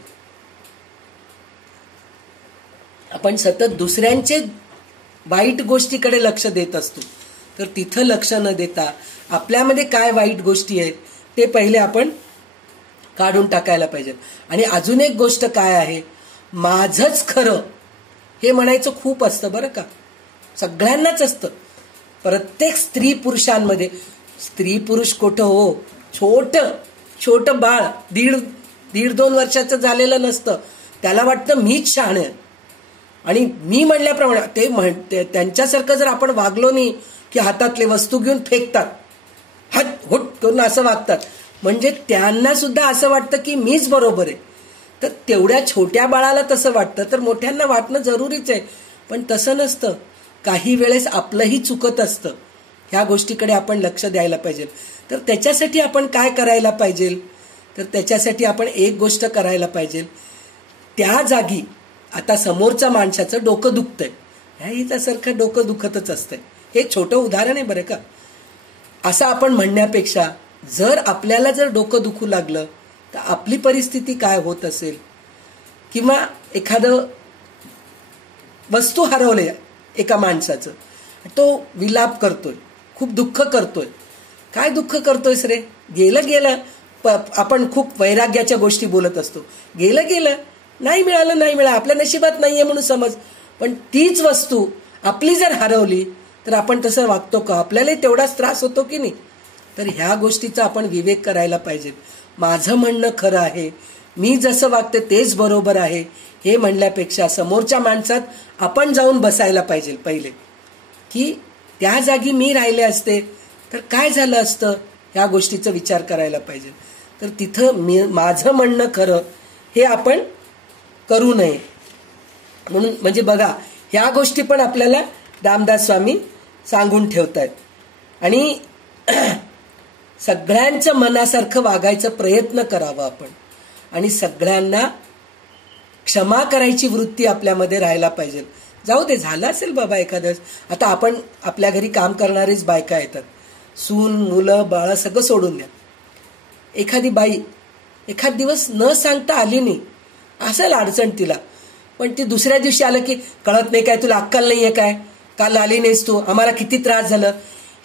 आपण सतत दुसऱ्यांचे वाईट गोष्टीकडे लक्ष देत असतो. तर तिथं लक्ष न देता आपल्यामध्ये काय वाईट गोष्टी आहेत ते पहिले आपण काढून टाकायला पाहिजे. आणि अजून एक गोष्ट काय आहे, माझंच खरं हे म्हणायचं खूप असतं बरं का, सगळ्यांनाच असतं. प्रत्येक स्त्री पुरुषांमध्ये, स्त्री पुरुष कुठं हो, छोट बाळ 1.5-2 वर्षाचं झालेलं नसतं, त्याला वाटतं मीच शहाणे आहे आणि मी म्हणल्याप्रमाणे ते त्यांच्यासारखं जर आपण वागलो नाही की हातातले वस्तू घेऊन फेकतात, हात हुट करून असं वागतात, म्हणजे त्यांना सुद्धा असं वाटतं की मीच बरोबर आहे. तर तेवढ्या छोट्या बाळाला तसं वाटतं, तर मोठ्यांना वाटणं जरुरीच आहे. पण तसं नसतं, काही वेळेस आपलंही चुकत असतं, ह्या गोष्टीकडे आपण लक्ष द्यायला पाहिजे. तर त्याच्यासाठी आपण काय करायला पाहिजे, तर त्याच्यासाठी आपण एक गोष्ट करायला पाहिजे. त्या जागी आता समोरच्या माणसाचं डोकं दुखतंय, ह्याच्यासारखं डोकं दुखतच असतंय, हे छोटं उदाहरण आहे बरं का. असं आपण म्हणण्यापेक्षा जर आपल्याला जर डोकं दुखू लागलं तर आपली परिस्थिती काय होत असेल, किंवा एखादं वस्तू हरवले एका माणसाचं, तो विलाप करतोय, खूप दुःख करतोय. काय दुःख करतोयस रे, गेलं गेलं. आपण खूप वैराग्याच्या गोष्टी बोलत असतो, गेलं गेलं, नाही मिळालं नाही मिळालं, आपल्या नशिबात नाहीये म्हणून समज. पण तीच वस्तू आपली जर हरवली तर आपण तसं वागतो का, आपल्यालाही तेवढाच त्रास होतो की नाही. तर ह्या गोष्टीचा आपण विवेक करायला पाहिजे. माझं म्हणणं खरं आहे, मी जसं वागते तेच बरोबर आहे, हे म्हणल्यापेक्षा समोरच्या माणसात आपण जाऊन बसायला पाहिजे पहिले, की त्या जागी मी राहिले असते तर काय झालं असतं, ह्या गोष्टीचा विचार करायला पाहिजे. तर तिथं माझं म्हणणं खरं हे आपण करू नये. म्हणून म्हणजे बघा, ह्या गोष्टी पण आपल्याला रामदास स्वामी सांगून ठेवतायत. आणि सगळ्यांच्या मनासारखं वागायचा प्रयत्न करावा आपण, आणि सगळ्यांना क्षमा करायची वृत्ती आपल्यामध्ये राहायला पाहिजे. जाऊ दे, झालं असेल बाबा एखादं. आता आपण आपल्या घरी काम करणारीच बायका येतात, सून मुलं बाळं सगळं सोडून द्या. एखादी बाई एखाद दिवस न सांगता आली नाही, असेल अडचण तिला, पण ती दुसऱ्या दिवशी आलं की कळत नाही काय, तुला अक्कल नाहीये काय, काल आली नाहीस तू, आम्हाला किती त्रास झालं,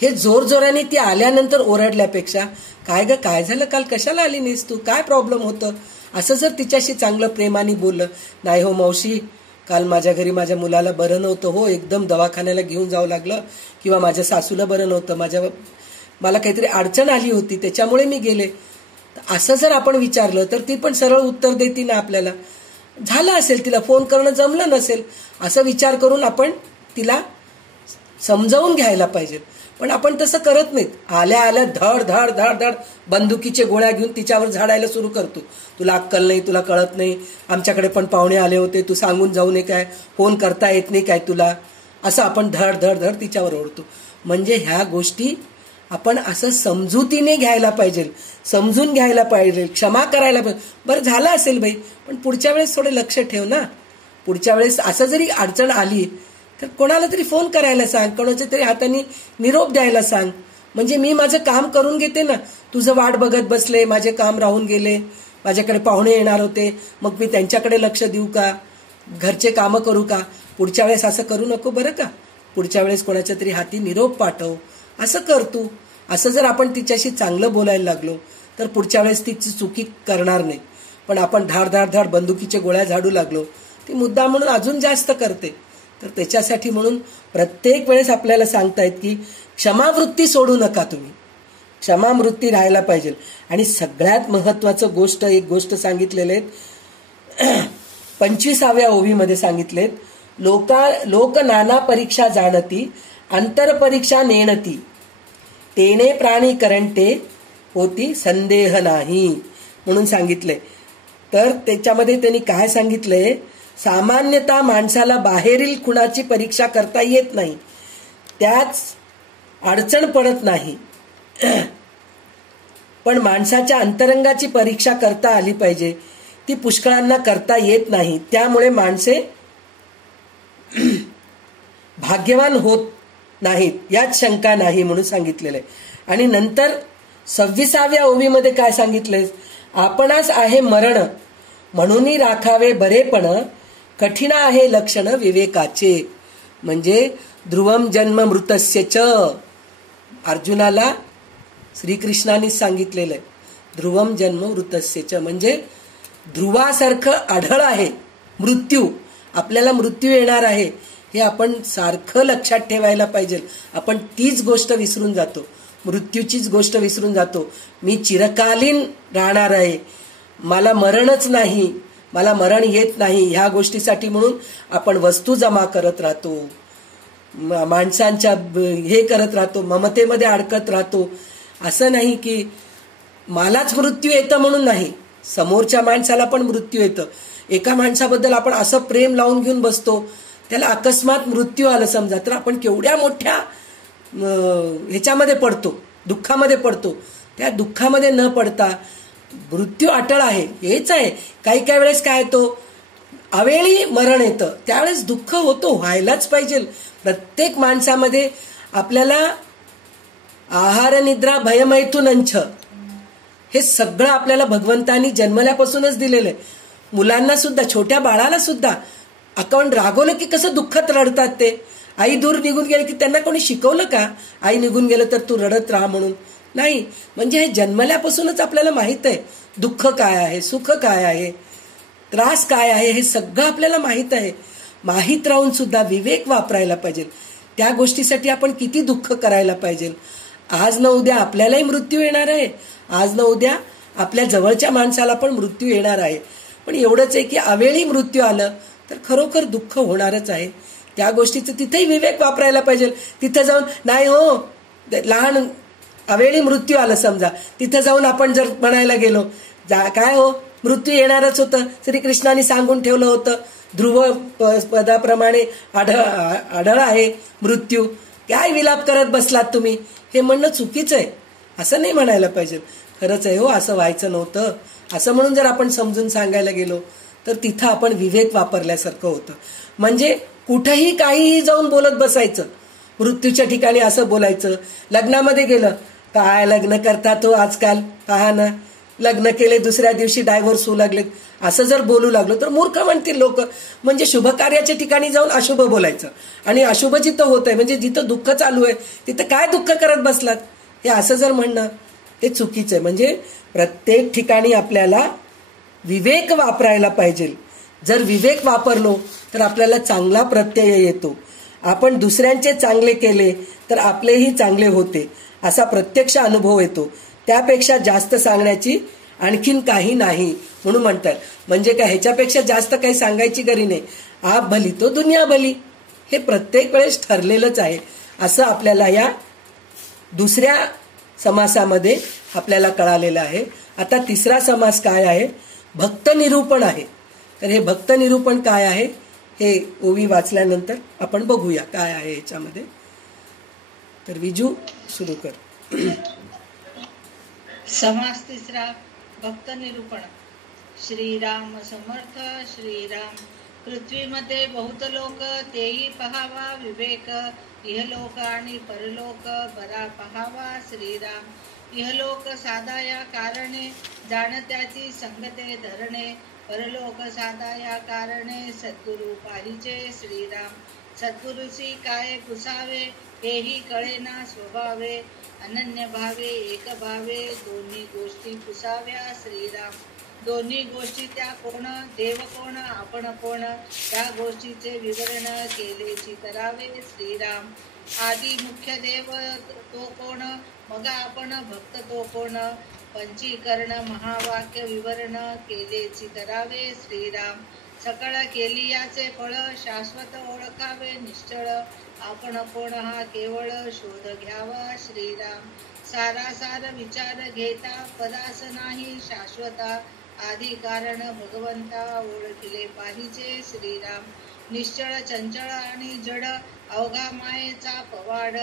हे जोरजोराने ती आल्यानंतर ओरडल्यापेक्षा काय ग काय झालं, काल कशाला आली नाहीस तू, काय प्रॉब्लेम होतं, असं जर तिच्याशी चांगलं प्रेमाने बोललं, नाही हो मावशी काल माझ्या घरी माझ्या मुलाला बरं नव्हतं हो, एकदम दवाखान्याला घेऊन जावं लागलं, किंवा माझ्या सासूला बरं नव्हतं, मला काहीतरी अडचण आली होती त्याच्यामुळे मी गेले. असं जर आपण विचारलं तर ती पण सरळ उत्तर देते ना आपल्याला. झालं असेल तिला फोन करणं जमलं नसेल, असं विचार करून आपण तिला समजावून घ्यायला पाहिजे. पण आपण तसं करत नाहीत. आल्या आल्या धड धड धड धड बंदुकीचे गोळ्या घेऊन तिच्यावर झाडायला सुरू करतो. तुला अक्कल नाही, तुला कळत नाही, आमच्याकडे पण पाहुणे आले होते, तू सांगून जाऊ नये काय, फोन करता येत नाही काय तुला, असं आपण धड धड धड तिच्यावर ओढतो. म्हणजे ह्या गोष्टी आपण असं समजुतीने घ्यायला पाहिजे, समजून घ्यायला पाहिजे, क्षमा करायला पाहिजे. बरं झालं असेल बाई, पण पुढच्या वेळेस थोडे लक्ष ठेव ना. पुढच्या वेळेस असं जरी अडचण आली तर कोणाला तरी फोन करायला सांग, कोणाच्या तरी हाताने निरोप द्यायला सांग. म्हणजे मी माझं काम करून घेते ना, तुझं वाट बघत बसले, माझे काम राहून गेले, माझ्याकडे पाहुणे येणार होते, मग मी त्यांच्याकडे लक्ष देऊ का, घरचे कामं करू का, पुढच्या वेळेस असं करू नको बरं का, पुढच्या वेळेस कोणाच्या तरी हाती निरोप पाठव, असं कर तू. असं जर आपण तिच्याशी चांगलं बोलायला लागलो तर पुढच्या वेळेस तिची चुकी करणार नाही. पण आपण धाड धाड धाड बंदुकीच्या गोळ्या झाडू लागलो, ती मुद्दा म्हणून अजून जास्त करते. तर त्याच्यासाठी म्हणून प्रत्येक वेळेस आपल्याला सांगतायत की क्षमावृत्ती सोडू नका, तुम्ही क्षमावृत्ती राहायला पाहिजे. आणि सगळ्यात महत्वाचं गोष्ट, एक गोष्ट सांगितलेले आहेत 25व्या ओवीमध्ये सांगितलेत, लोक नाना परीक्षा जाणती, अंतरपरीक्षा नेणती, तेने प्राणी करंटे होती संदेह नाही म्हणून सांगितले. तर त्याच्यामध्ये त्यांनी काय सांगितलंय, सामान्यतः माणसाला बाहेरील खुणाची परीक्षा करता येत नाही, त्याच अडचण पडत नाही, पण माणसाच्या अंतरंगाची परीक्षा करता आली पाहिजे, ती पुष्कळांना करता येत नाही. त्यामुळे माणसे भाग्यवान होत नाहीत, यात शंका नाही म्हणून सांगितलेलं आहे. आणि नंतर 26व्या ओवीमध्ये काय सांगितलंय, आपणास आहे मरण म्हणून राखावे बरेपण, कठीण आहे लक्षण विवेकाचे. म्हणजे ध्रुवम जन्म मृतस्य च, अर्जुनाला श्रीकृष्णाने सांगितलेलं आहे, ध्रुवम जन्म मृतस्य च, म्हणजे ध्रुवासारखं आढळ आहे मृत्यू, आपल्याला मृत्यू येणार आहे, हे आपण सारखं लक्षात ठेवायला पाहिजे. आपण तीच गोष्ट विसरून जातो, मृत्यूचीच गोष्ट विसरून जातो. मी चिरकालीन राहणार आहे, मला मरणच नाही, मला मरण येत नाही, ह्या गोष्टीसाठी म्हणून आपण वस्तू जमा करत राहतो, माणसांच्या हे करत राहतो, ममतेमध्ये अडकत राहतो. असं नाही की मलाच मृत्यू येतं म्हणून नाही, समोरच्या माणसाला पण मृत्यू येतं. एका माणसाबद्दल आपण असं प्रेम लावून घेऊन बसतो, त्याला अकस्मात मृत्यू आलं समजा, तर आपण केवढ्या मोठ्या ह्याच्यामध्ये पडतो, दुःखामध्ये पडतो, त्या दुःखामध्ये न पडता मृत्यू अटळ आहे हेच आहे. काही काही वेळेस काय येतो, अवेळी मरण येतं, त्यावेळेस दुःख होतो, व्हायलाच पाहिजे. प्रत्येक माणसामध्ये आपल्याला आहार निद्रा भयमैथुनंच हे सगळं आपल्याला भगवंतानी जन्मल्यापासूनच दिलेलं आहे. मुलांना सुद्धा, छोट्या बाळाला सुद्धा आपण रागवलं की कसं दुःखात रडतात ते. आई दूर निघून गेली की त्यांना कोणी शिकवलं का आई निघून गेलं तर तू रडत राहा म्हणून? नाही. म्हणजे हे जन्मल्यापासूनच आपल्याला माहित आहे दुःख काय आहे, सुख काय आहे, त्रास काय आहे, हे सगळं आपल्याला माहित आहे. माहीत राहून सुद्धा विवेक वापरायला पाहिजे. त्या गोष्टीसाठी आपण किती दुःख करायला पाहिजे. आज न उद्या आपल्यालाही मृत्यू येणार आहे, आज न उद्या आपल्या जवळच्या माणसाला पण मृत्यू येणार आहे. पण एवढंच आहे की अवेळी मृत्यू आलं तर खरोखर दुःख होणारच आहे. त्या गोष्टीचं तिथेही विवेक वापरायला पाहिजे. तिथं जाऊन नाही हो, लहान अवेळी मृत्यू आलं समजा, तिथं जाऊन आपण जर म्हणायला गेलो काय हो मृत्यू येणारच होतं, श्रीकृष्णाने सांगून ठेवलं होतं, ध्रुव पदाप्रमाणे आढळ आहे मृत्यू, काय विलाप करत बसलात तुम्ही, हे म्हणणं चुकीचं आहे. असं नाही म्हणायला पाहिजे. खरंच आहे हो, असं व्हायचं नव्हतं असं म्हणून जर आपण समजून सांगायला गेलो तर तिथं आपण विवेक वापरल्यासारखं होतं. म्हणजे कुठेही काहीही जाऊन बोलत बसायचं, मृत्यूच्या ठिकाणी असं बोलायचं. लग्नामध्ये गेलं, काय लग्न करतात हो आजकाल, पहा ना लग्न केले दुसऱ्या दिवशी डायव्होर्स होऊ लागले, असं जर बोलू लागलो तर मूर्ख म्हणतील लोक. म्हणजे शुभ कार्याच्या ठिकाणी जाऊन अशुभ बोलायचं, आणि अशुभ जिथं होत आहे म्हणजे जिथं दुःख चालू आहे तिथं काय दुःख करत बसलात, हे असं जर म्हणणं ते चुकीचं आहे. म्हणजे प्रत्येक ठिकाणी आपल्याला विवेक वापरायला पाहिजे. जर विवेक वापरलो तर आपल्याला चांगला प्रत्यय येतो. आपण दुसऱ्यांचे चांगले केले तर आपलेही चांगले होते असा प्रत्यक्ष अनुभव येतो. त्यापेक्षा जास्त सांगण्याची आणखीन काही नाही म्हणून म्हणतात. म्हणजे काय, ह्याच्यापेक्षा जास्त काही सांगायची गरज नाही. आप भली तो दुनिया भली, हे प्रत्येक वेळेस ठरलेलंच आहे असं आपल्याला या दुसऱ्या समासामध्ये आपल्याला कळालेलं आहे. आता तिसरा समास काय आहे, भक्त निरूपण आहे. तर हे भक्त निरूपण काय आहे हे ओवी वाचल्यानंतर आपण बघूया काय आहे ह्याच्यामध्ये. तर विजू सुरू कर. समास तिसरा, भक्त निरूपण. श्रीराम समर्थ. श्रीराम. पृथ्वीमध्ये बहुत लोक, तेही पहावा विवेक, इहलोक आणि परलोक बरा पहावा श्रीराम. इहलोक साधा या कारणे, जाणत्याची संगते धरणे, परलोक साधा या कारणे, सद्गुरु पाहिजे श्रीराम. सद्गुरुसी काय पुसावे, हेही कळेना स्वभावे, अनन्य भावे एक भावे, दोन्ही गोष्टी पुसाव्या श्रीराम. दोन्ही गोष्टी त्या कोण, देव कोण आपण कोण, त्या गोष्टीचे विवरण केलेची करावे श्रीराम. आदी मुख्य देव तो कोण, मग आपण भक्त तो कोण, पंचीकरण महावाक्य विवरण केलेची करावे श्रीराम. सकळ केली याचे फळ, शाश्वत ओळखावे निश्चळ, आपण कोण हा केवळ शोध घ्यावा श्रीराम. सारासार विचार घेता, पदास नाही शाश्वता, आदी कारण भगवंता ओळखले पाहिजे श्रीराम. निश्चळ चंचळ आणि जड, अवघा मायेचा पवाड,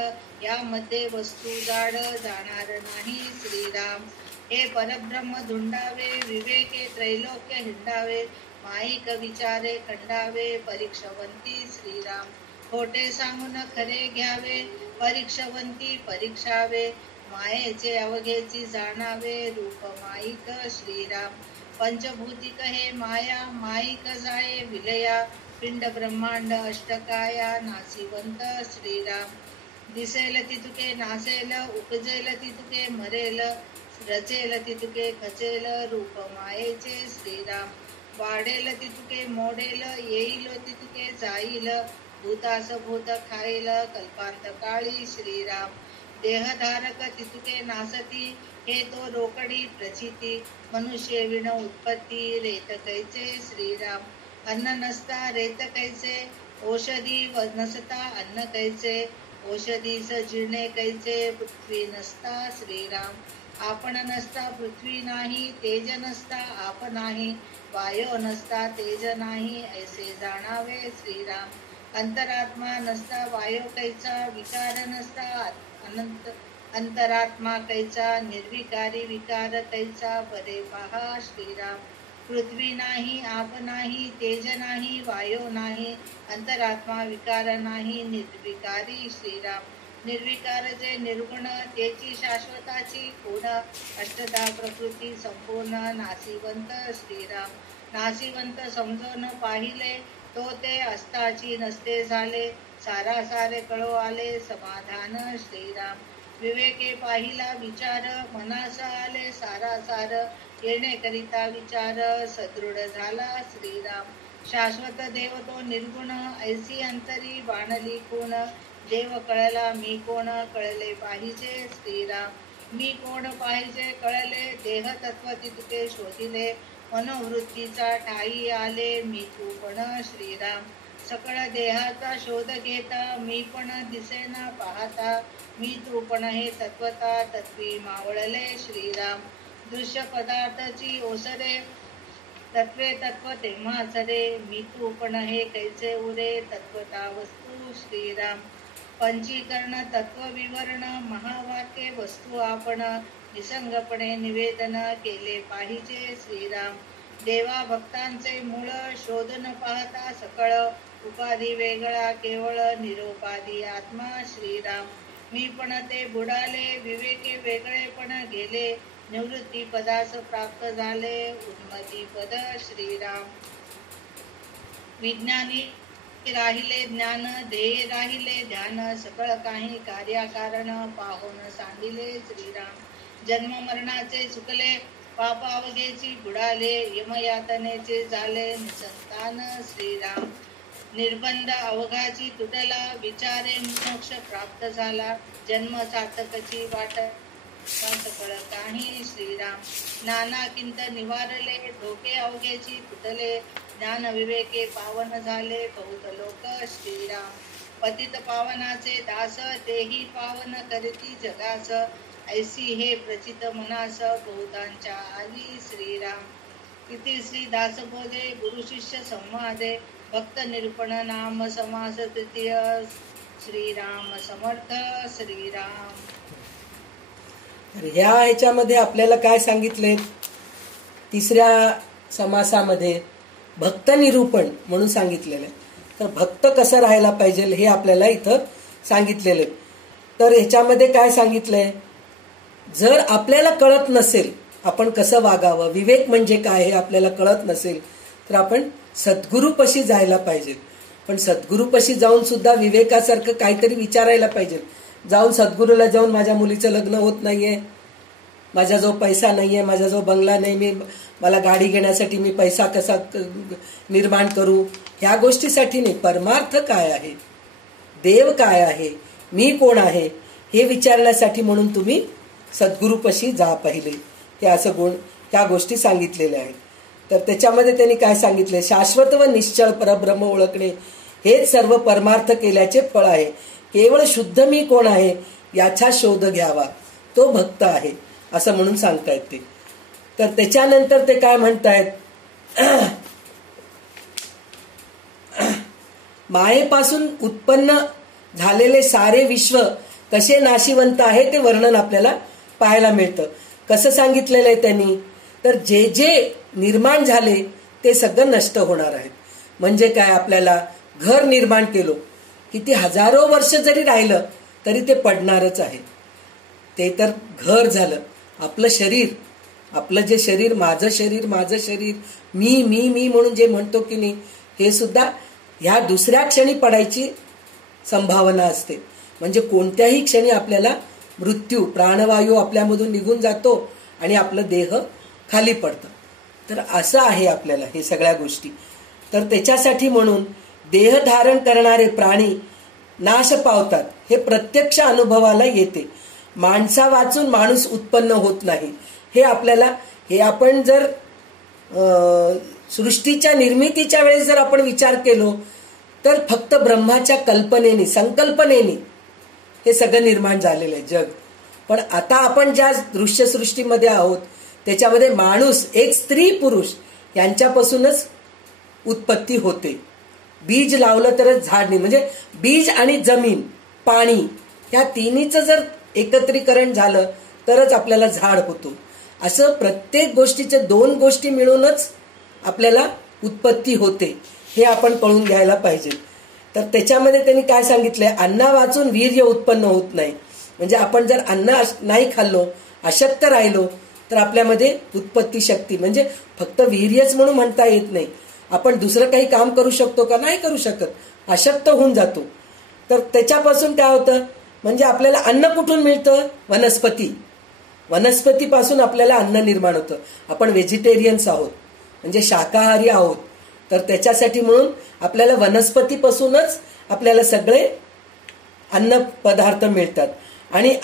यामध्ये वस्तू जाड जाणार नाही श्रीराम. हे परब्रह्म धुंडावे, विवेके त्रैलोक्य हिंडावे, माईक विचारे खंडावे, परीक्षवंती श्रीराम. खोटे सांगून खरे घ्यावे, परीक्षवंती परीक्षावे, मायेचे अवघेची जाणावे, रूप माईक श्रीराम. पंचभूतिक हे माया, माईक जाये विलया, पिंड ब्रह्मांड अष्टकाया, नासिवंत श्रीराम. दिसेल तितुके नासेल, उपजेल तितुके मरेल, रचेल तितुके खचेल, रूप मायेचे श्रीराम. वाढेल तितुके मोडेल, येईल तितुके जाईल, भूतास भूत खाईल, कल्पांत काळी श्रीराम. देहधारक तितुके नासती, हे तो रोकडी प्रचिती, मनुष्य विण उत्पत्ती, रेत कैचे श्रीराम. अन्न नसता रेत कैचे, औषधी नसता अन्न कैचे, औषधीस जिरणे कैचे, पृथ्वी नसता श्रीराम. आपण नसता पृथ्वी नाही, तेज नसता आप नाही, वायो नसता तेज नाही, ऐसे जाणावे श्रीराम. अंतरात्मा नसता वायो कैचा विकार नसता अनंत अंतरात्मा कैचा निर्विकारी विकार कैचा बरे पहा श्रीराम. पृथ्वी नाही आप नाही तेज नाही वायो नाही अंतरात्मा विकार नाही निर्विकारी श्रीराम. निर्विकार जे निर्गुण त्याची शाश्वताची कोण अष्टधा प्रकृती संपूर्ण नाशिवंत श्रीराम. नाशिवंत समजून पाहिले तो ते असताची नसते झाले सारा सारे कळो आले समाधान श्रीराम. विवेके पाहिला विचार मनास आले सारा सार येणे करिता विचार सदृढ झाला श्रीराम. शाश्वत देव तो निर्गुण ऐसी अंतरी बाणली कोण देव कळला मी कोण कळले पाहिजे श्रीराम. मी कोण पाहिजे कळले देह तत्व तितके शोधिले मनोवृत्तीचा ठाई आले मी तू पण श्रीराम. सकळ देहाचा शोध घेता मी पण दिसेना पाहता मी तू पण हे तत्वता तत्वी मावळले श्रीराम. दृश्य पदार्थाची ओसरे तत्वे तत्व तेव्हाच रे मी तू पण हे कैसे उरे तत्वता वस्तू श्रीराम. पंचीकरण तत्व विवरण महावाक्य वस्तू आपण निसंगपणे निवेदन केले पाहिजे श्रीराम. देवा भक्तांचे मूळ शोधन पाहता सकळ उपाधी वेगळा केवळ निरोपाधी आत्मा श्रीराम. मी पण ते बुडाले विवेके वेगळे पण गेले निवृत्ती पदास प्राप्त झाले उन्मती पद श्रीराम. विज्ञानी राहिले ज्ञान ध्येय राहिले ध्यान सकळ काही कार्याकारण पाहून सांगिले श्रीराम. जन्म मरणाचे चुकले पाप अवघेची बुडाले यमयातनेचे झाले निसंतान श्रीराम. निर्बंध अवघाची तुटला विचारे मोक्ष प्राप्त झाला जन्म सार्थकची वाट सकळ काही श्रीराम. नाना किंत निवारले धोके अवघेची तुटले ज्ञान विवेके पावन झाले बहुत लोक श्रीराम. पतित पावनाचे दास तेही पावन करती जगास ऐसी हे प्रचित मनास बहुतांच्या आली श्रीराम. किती श्री दासबोधे गुरु शिष्य संवादे भक्त निरूपण नाम समास तृतीय श्रीराम समर्थ श्रीराम. ह्या ह्याच्यामध्ये आपल्याला काय सांगितले तिसऱ्या समासामध्ये भक्त निरूपण म्हणून सांगितलेलं आहे. तर भक्त कसं राहायला पाहिजे हे आपल्याला इथं सांगितलेलं आहे. तर ह्याच्यामध्ये काय सांगितलंय जर आपल्याला कळत नसेल आपण कसं वागावं विवेक म्हणजे काय हे आपल्याला कळत नसेल तर आपण सद्गुरूपाशी जायला पाहिजे. पण सद्गुरूपाशी जाऊन सुद्धा विवेकासारखं काहीतरी विचारायला पाहिजे. जाऊन सद्गुरूला जाऊन माझ्या मुलीचं लग्न होत नाहीये माझ्याजवळ पैसा नाहीये माझ्याजवळ बंगला नाही मला गाडी घेण्यासाठी मी पैसा कसा निर्माण करू ह्या गोष्टीसाठी नाही. परमार्थ काय आहे देव काय आहे मी कोण आहे हे विचारण्यासाठी म्हणून तुम्ही सद्गुरूपाशी जा पहिले. ते असं त्या गोष्टी सांगितलेल्या आहेत. तर त्याच्यामध्ये त्यांनी काय सांगितले शाश्वत व निश्चळ परब्रह्म ओळखणे हेच सर्व परमार्थ केल्याचे फळ आहे. केवळ शुद्ध मी कोण आहे याचा शोध घ्यावा तो भक्त आहे असं म्हणून सांगतायत ते. तर त्याच्यानंतर ते काय म्हणतायत मायेपासून उत्पन्न झालेले सारे विश्व कसे नाशिवंत आहे ते वर्णन आपल्याला पाहायला मिळतं. कसं सांगितलेलं आहे त्यांनी तर जे जे निर्माण झाले ते सगळं नष्ट होणार आहेत. म्हणजे काय आपल्याला घर निर्माण केलो किती हजारो वर्ष जरी राहिलं तरी ते पडणारच आहे. ते तर घर झालं. आपलं शरीर आपलं जे शरीर माझं शरीर मी मी मी म्हणून जे म्हणतो की नाही हे सुद्धा ह्या दुसऱ्या क्षणी पडायची संभावना असते. म्हणजे कोणत्याही क्षणी आपल्याला मृत्यू प्राणवायू आपल्यामधून निघून जातो आणि आपलं देह खाली पडतं. तर असं आहे आपल्याला हे सगळ्या गोष्टी. तर त्याच्यासाठी म्हणून देह धारण करणारे प्राणी नाश पावतात हे प्रत्यक्ष अनुभवाला येते. माणसा वाचून माणूस उत्पन्न होत नाही हे आपल्याला हे आपण जर सृष्टीच्या निर्मितीच्या वेळेस जर आपण विचार केलो तर फक्त ब्रह्माच्या कल्पनेने संकल्पनेने हे सगळं निर्माण झालेलं आहे जग. पण आता आपण ज्या दृश्यसृष्टीमध्ये आहोत त्याच्यामध्ये माणूस एक स्त्री पुरुष यांच्यापासूनच उत्पत्ती होते. बीज लावलं तरच झाड नाही. म्हणजे बीज आणि जमीन, पाणी ह्या तिन्हीचं जर एकत्रीकरण झालं तरच आपल्याला झाड होतो. असं प्रत्येक गोष्टीच्या दोन गोष्टी मिळूनच आपल्याला उत्पत्ती होते, हे आपण कळून घ्यायला पाहिजे. तर त्याच्यामध्ये त्यांनी काय सांगितलंय, अन्ना वाचून वीर्य उत्पन्न होत नाही. म्हणजे आपण जर अन्न नाही खाल्लो, अशक्त राहिलो, तर आपल्यामध्ये उत्पत्ती शक्ती, म्हणजे फक्त वीर्यच म्हणून म्हणता येत नाही. आपण दुसरं काही काम करू शकतो का? नाही करू शकत, अशक्त होऊन जातो. तर त्याच्यापासून काय होतं, म्हणजे आपल्याला अन्न कुठून मिळतं? वनस्पतीपासून आपल्याला अन्न निर्माण होतं. आपण व्हेजिटेरियन्स आहोत, म्हणजे शाकाहारी आहोत. तर त्याच्यासाठी म्हणून आपल्याला वनस्पतीपासूनच आपल्याला सगळे अन्न पदार्थ मिळतात. आणि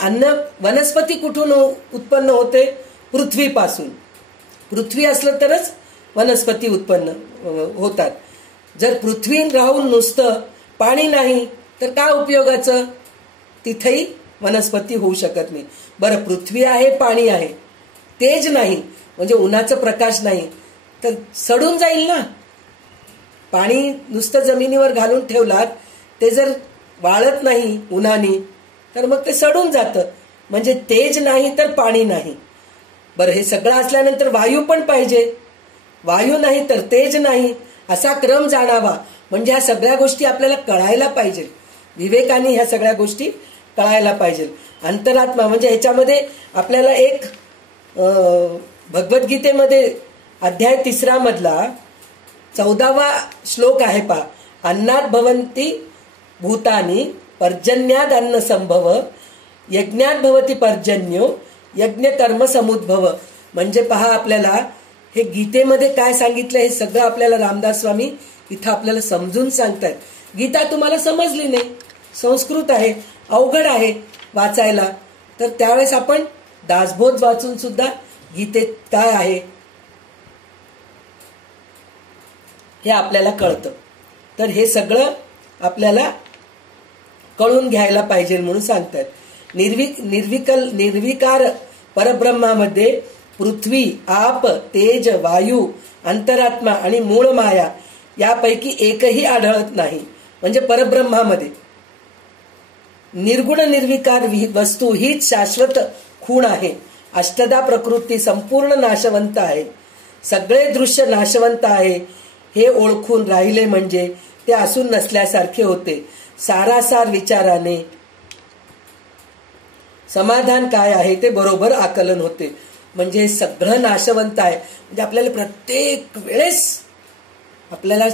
वनस्पती कुठून उत्पन्न होते? पृथ्वीपासून. पृथ्वी असलं तरच वनस्पती उत्पन्न होतात. जर पृथ्वी राहून नुसतं पाणी नाही तर काय उपयोगाचं? तिथेही वनस्पती होऊ शकत नाही. बरं, पृथ्वी आहे, पाणी आहे, तेज नाही, म्हणजे उन्हाचा प्रकाश नाही, तर सडून जाईल ना. पाणी नुसतं जमिनीवर घालून ठेवलात, ते जर वाळत नाही उन्हाने, तर मग ते सडून जातं. म्हणजे तेज नाही तर पाणी नाही. बरं, हे सगळं असल्यानंतर वायू पण पाहिजे. वायू नाही तर तेज नाही, असा क्रम जाणावा. म्हणजे ह्या सगळ्या गोष्टी आपल्याला कळायला पाहिजे. विवेकाने ह्या सगळ्या गोष्टी कळायला पाहिजे. अंतरात्मा म्हणजे ह्याच्यामध्ये आपल्याला एक भगवद्गीतेमध्ये अध्याय 3 मधला 14वा श्लोक आहे पहा. अन्नात भवन्ति भूतानि पर्जन्याद अन्न संभव यज्ञात भवती पर्जन्यो यज्ञ कर्म समुद्भव. म्हणजे पहा, आपल्याला हे गीतेमध्ये काय सांगितलं हे सगळं आपल्याला रामदास स्वामी इथं आपल्याला समजून सांगतायत. गीता तुम्हाला समजली नाही, संस्कृत आहे, अवघड आहे वाचायला, तर त्यावेळेस आपण दासबोध वाचून सुद्धा गीतेत काय आहे हे आपल्याला कळतं. तर हे सगळं आपल्याला कळून घ्यायला पाहिजे म्हणून सांगतात. निर्विकार परब्रह्मामध्ये पृथ्वी, आप, तेज, वायू, अंतरात्मा आणि मूळ माया यापैकी एकही आढळत नाही. म्हणजे परब्रह्मामध्ये निर्गुण निर्विकार वस्तू हीच शाश्वत खूण आहे. अष्टदा प्रकृती संपूर्ण नाशवंत आहे. सगळे दृश्य नाशवंत आहे हे ओळखून राहिले म्हणजे ते असून नसल्यासारखे होते. सारासार विचाराने समाधान काय आहे ते बरोबर आकलन होते. म्हणजे सगळं नाशवंत आहे. म्हणजे आपल्याला प्रत्येक वेळेस आपल्याला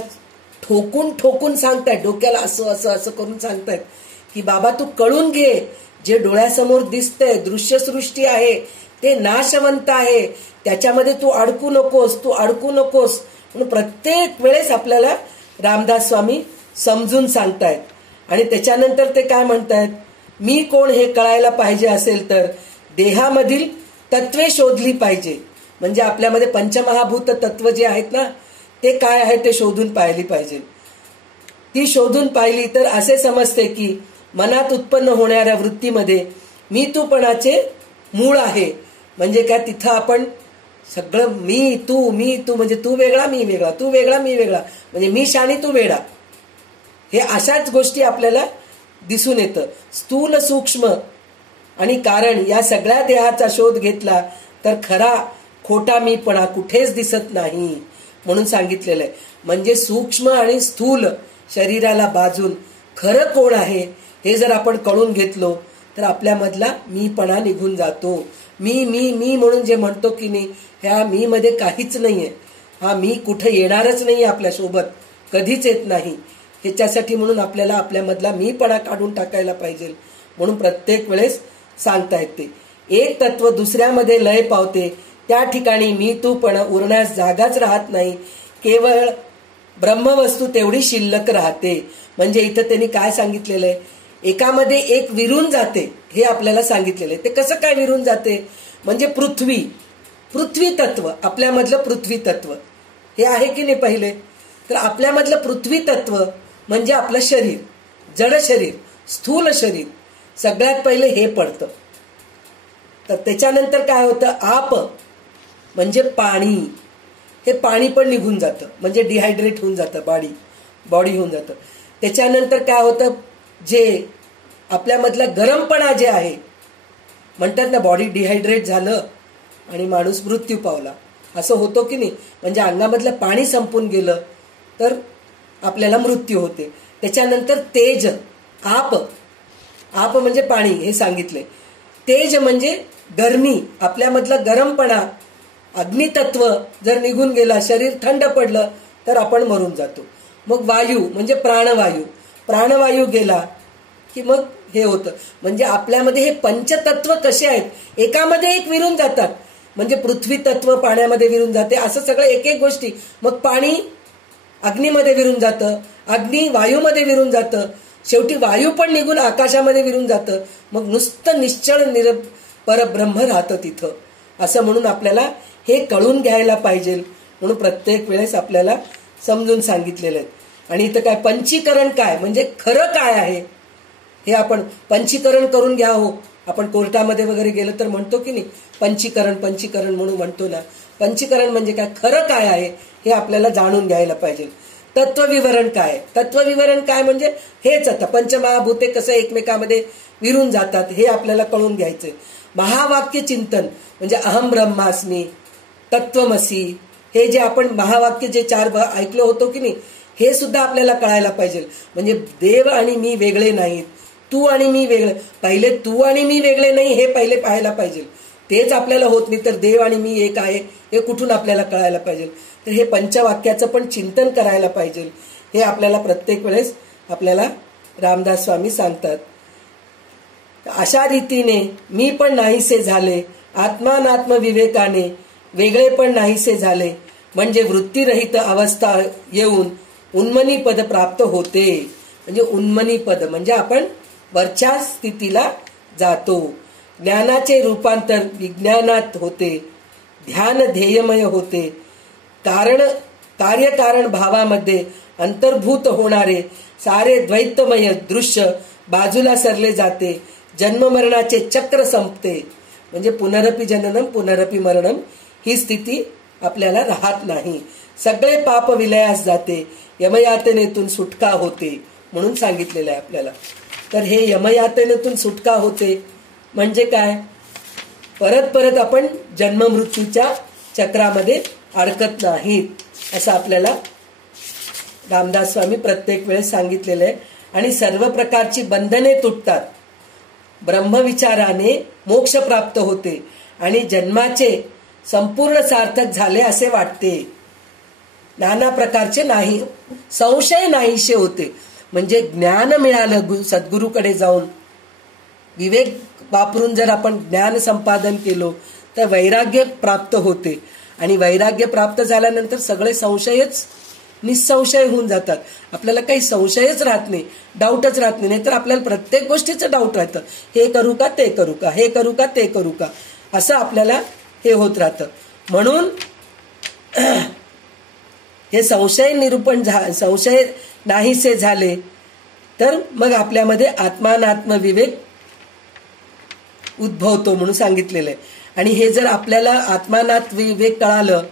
ठोकून ठोकून सांगतायत, डोक्याला असं असं असं करून सांगतायत की बाबा तू कळून घे, जे डोळ्यासमोर दिसतंय दृश्यसृष्टी आहे ते नाशवंत आहे, त्याच्यामध्ये तू अडकू नकोस. म्हणून प्रत्येक वेळेस आपल्याला रामदास स्वामी समजून सांगतायत. आणि त्याच्यानंतर ते काय म्हणतायत, मी कोण हे कळायला पाहिजे असेल तर देहामधील तत्वे शोधली पाहिजे. म्हणजे आपल्यामध्ये पंचमहाभूत तत्व जे आहेत ना, ते काय आहे ते शोधून पाहिली पाहिजे. ती शोधून पाहिली तर असे समजते की मनात उत्पन्न होणाऱ्या वृत्तीमध्ये मी तूपणाचे मूळ आहे. म्हणजे काय, तिथं आपण सगळं मी तू म्हणजे तू वेगळा मी वेगळा, तू वेगळा मी वेगळा, म्हणजे मी शाणी तू वेडा, हे अशाच गोष्टी आपल्याला दिसून येतं. स्थूल, सूक्ष्म आणि कारण या सगळ्या देहाचा शोध घेतला तर खरा खोटा मीपणा कुठेच दिसत नाही म्हणून सांगितलेलं आहे. म्हणजे सूक्ष्म आणि स्थूल शरीराला बाजून खरं कोण आहे हे जर आपण कळून घेतलो तर आपल्यामधला मीपणा निघून जातो. मी मी मी म्हणून जे म्हणतो की नाही, ह्या मी मध्ये काहीच नाहीये. हा मी कुठे येणारच नाही, आपल्या सोबत कधीच येत नाही. ह्याच्यासाठी म्हणून आपल्याला आपल्यामधला मीपणा काढून टाकायला पाहिजे. म्हणून प्रत्येक वेळेस सांगतायत ते एक तत्व दुसऱ्यामध्ये लय पावते, त्या ठिकाणी मी तूपणा उरण्यास जागाच राहत नाही, केवळ ब्रह्मवस्तू तेवढी शिल्लक राहते. म्हणजे इथं त्यांनी काय सांगितलेलं आहे, एकामध्ये एक विरून जाते हे आपल्याला सांगितलेलं आहे. ते कसं काय विरून जाते, म्हणजे पृथ्वी तत्व, आपल्यामधलं पृथ्वी तत्व हे आहे की नाही पहिले, तर आपल्यामधलं पृथ्वी तत्व म्हणजे आपलं शरीर, जड शरीर, स्थूल शरीर, सगळ्यात पहिले हे पडतं. तर त्याच्यानंतर काय होतं, आप म्हणजे पाणी, हे पाणी पण निघून जातं, म्हणजे डिहायड्रेट होऊन जातं बॉडी. बॉडी होऊन जातं. त्याच्यानंतर काय होतं, जे आपल्यामधला गरमपणा जे आहे, म्हणतात ना बॉडी डिहायड्रेट झालं आणि माणूस मृत्यू पावला, असं होतो की नाही. म्हणजे अंगामधलं पाणी संपून गेलं तर आपल्याला मृत्यू होते. त्याच्यानंतर तेज, आप, आप म्हणजे पाणी हे सांगितले. तेज म्हणजे गरमी, आपल्यामधला गरमपणा, अग्नितत्व जर निघून गेला, शरीर थंड पडलं तर आपण मरून जातो. मग वायू म्हणजे प्राणवायू, प्राणवायू गेला की मग हे होतं. म्हणजे आपल्यामध्ये हे पंचतत्व कसे आहेत, एकामध्ये एक विरून जातात. म्हणजे पृथ्वी तत्व पाण्यामध्ये विरून जाते, असं सगळं एक एक गोष्टी. मग पाणी अग्नीमध्ये विरून जातं, अग्नी वायूमध्ये विरून जातं, शेवटी वायू पण निघून आकाशामध्ये विरून जातं. मग नुसतं निश्चळ परब्रह्म राहतं तिथं. असं म्हणून आपल्याला हे कळून घ्यायला पाहिजे, म्हणून प्रत्येक वेळेस आपल्याला समजून सांगितलेलं आहे. आणि इथं काय पंचीकरण काय म्हणजे खरं काय आहे हे आपण पंचीकरण करून घ्या. हो, आपण कोर्टामध्ये वगैरे गेलं तर म्हणतो की नाही पंचीकरण, पंचीकरण म्हणून म्हणतो ना. पंचीकरण म्हणजे काय, खरं काय आहे हे आपल्याला जाणून घ्यायला पाहिजे. तत्वविवरण काय, तत्वविवरण काय म्हणजे हेच, आता पंचमहाभूते कसं एकमेकामध्ये विरून जातात हे आपल्याला कळून घ्यायचंय. महावाक्य चिंतन म्हणजे अहम ब्रह्मास्मी, तत्वमसी, हे जे आपण महावाक्य जे 4 ऐकलो होतो की नाही, हे सुद्धा आपल्याला कळायला पाहिजे. म्हणजे देव आणि मी वेगळे नाहीत, तू आणि मी वेगळे. पहिले तू आणि मी वेगळे नाही हे पहिले पाहायला पाहिजे, तेच आपल्याला होत नाही. तर देव आणि मी एक आहे हे कुठून आपल्याला कळायला पाहिजे. तर हे पंचवाक्याचं पण चिंतन करायला पाहिजे. हे आपल्याला प्रत्येक वेळेस आपल्याला रामदास स्वामी सांगतात. अशा रीतीने मी पण नाहीसे झाले, आत्मानात्म विवेकाने वेगळे पण नाहीसे झाले, म्हणजे वृत्तीरहित अवस्था येऊन उन्मनी पद प्राप्त होते. म्हणजे उन्मनी पद म्हणजे आपण वरच्या स्थितीला जातो. ज्ञानाचे रूपांतर विज्ञानात होते, ध्यान ध्येयमय होते, कार्यकारण भावामध्ये अंतर्भूत होणारे सारे द्वैतमय दृश्य बाजूला सरले जाते. जन्ममरणाचे चक्र संपते. म्हणजे पुनरपि जननम पुनरपि मरणम ही स्थिती आपल्याला राहत नाही. सगळे पाप विलयास जाते, यमयातनेतून सुटका होते म्हणून सांगितलेलं आहे आपल्याला. तर हे यमयातनेतून सुटका होते म्हणजे काय, परत परत आपण जन्म मृत्यूच्या चक्रामध्ये अडकत नाहीत असं आपल्याला रामदास स्वामी प्रत्येक वेळेस सांगितलेलं आहे. आणि सर्व प्रकारची बंधने तुटतात, ब्रह्मविचाराने मोक्ष प्राप्त होते आणि जन्माचे संपूर्ण सार्थक झाले असे वाटते. नाना प्रकारचे नाही संशय नाहीसे होते. म्हणजे ज्ञान मिळालं सद्गुरूकडे जाऊन, विवेक वापरून जर आपण ज्ञान संपादन केलो तर वैराग्य प्राप्त होते. आणि वैराग्य प्राप्त झाल्यानंतर सगळे संशयच निसंशय होऊन जातात. आपल्याला काही संशयच राहत नाही, डाऊटच राहत नाही. तर आपल्याला प्रत्येक गोष्टीचं डाऊट राहतं, हे करू का ते करू का, हे करू का ते करू का, असं आपल्याला हे होत राहतं. म्हणून हे संशय निरूपण संशय नाहीसे झाले तर मग आपल्यामध्ये आत्मानात्म विवेक उद्भवतो म्हणून सांगितलेलं आहे. आणि हे जर आपल्याला आत्मानात्म विवेक कळालं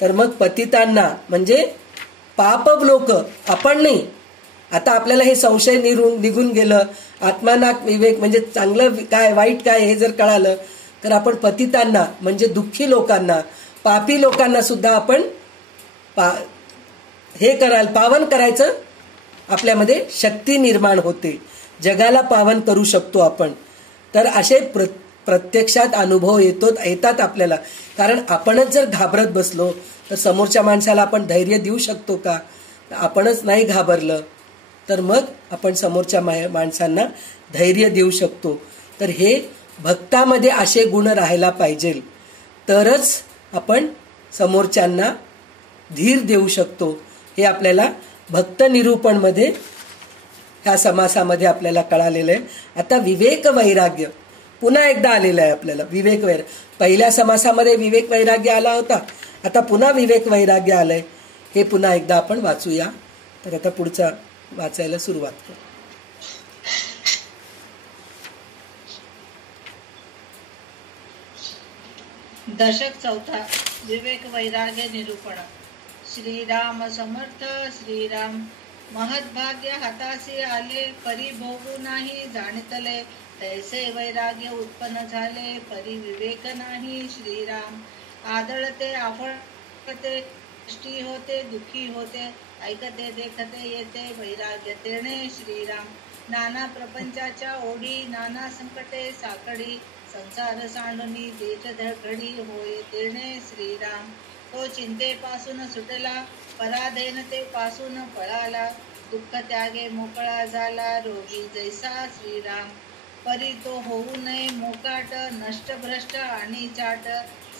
तर मग पतितांना म्हणजे पाप लोक आपण नाही. आता आपल्याला हे संशय निघून गेलं, आत्मानात्म विवेक म्हणजे चांगलं काय वाईट काय हे जर कळालं तर आपण पतितांना म्हणजे दुःखी लोकांना, पापी लोकांना सुद्धा आपण हे कराल पावन करायचं आपल्यामध्ये शक्ती निर्माण होते. जगाला पावन करू शकतो आपण. तर असे प्रत्यक्षात अनुभव येतात आपल्याला. कारण आपणच जर घाबरत बसलो तर समोरच्या माणसाला आपण धैर्य देऊ शकतो का. आपणच नाही घाबरलं तर मग आपण समोरच्या माणसांना धैर्य देऊ शकतो. तर हे भक्तामध्ये असे गुण राहायला पाहिजे तरच आपण समोरच्यांना धीर देऊ शकतो. हे आपल्याला भक्त निरूपण मध्ये ह्या समासामध्ये आपल्याला कळालेलं आहे. आता विवेक वैराग्य पुन्हा एकदा आलेलं आहे आपल्याला. विवेक वैराग्य पहिल्या समासामध्ये विवेक वैराग्य आला होता, आता पुन्हा विवेक वैराग्य आलंय. हे पुन्हा एकदा आपण वाचूया. तर आता पुढचा वाचायला सुरुवात करू. दशक 4 विवेक वैराग्य निरूपण. श्रीराम समर्थ. श्रीराम महद्भाग्य हाताशी आले परी भोगू नाही जाणितले, तैसे वैराग्य उत्पन्न झाले परी विवेक नाही श्रीराम. आदळते आफळते दृष्टी होते दुःखी होते, ऐकते देखते येते वैराग्य तेणे श्रीराम. नाना प्रपंचाच्या ओढी नाना संकटे साकडी, संसार सांडुनी देत धडघडी होय तेणे श्रीराम. तो चिंतेपासून सुटला पराधीनतेपासून पळाला, दुःख त्यागे मोकळा झाला रोगी जैसा श्रीराम. परी तो होऊ नये मोकाट नष्ट भ्रष्ट आणि चाट,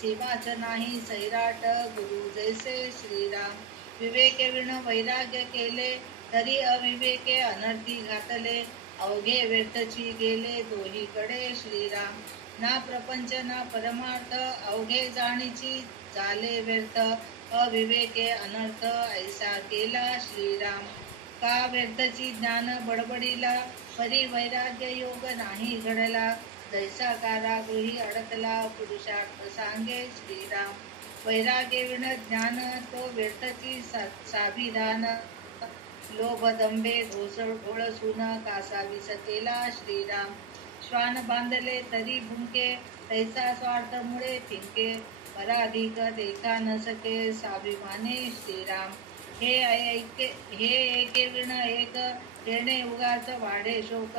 सीमाच नाही सैराट गुरु जैसे श्रीराम. विवेके विण वैराग्य केले तरी अविवेके अनर्थी घातले, अवघे व्यर्थची गेले दोहीकडे श्रीराम. ना प्रपंच ना परमार्थ अवघे जाणीची झाले व्यर्थ, अविवेके अनर्थ ऐसा केला श्रीराम. का व्यर्थची ज्ञान बडबडीला परी वैराग्य योग नाही घडला, जैसा कारागृही अडकला पुरुषार्थ सांगे श्रीराम. वैराग्य विण ज्ञान तो व्यर्थची साभिधान, लोभ दंभे ढोळसून कासा विसकेला श्रीराम. श्वान बांधले तरी भुंके तैसा स्वार्थमुळे फिंके, पराधिक देखा न सके स्वाभिमाने श्रीराम. हे एके विण एक येणे उगाच वाढे शोक,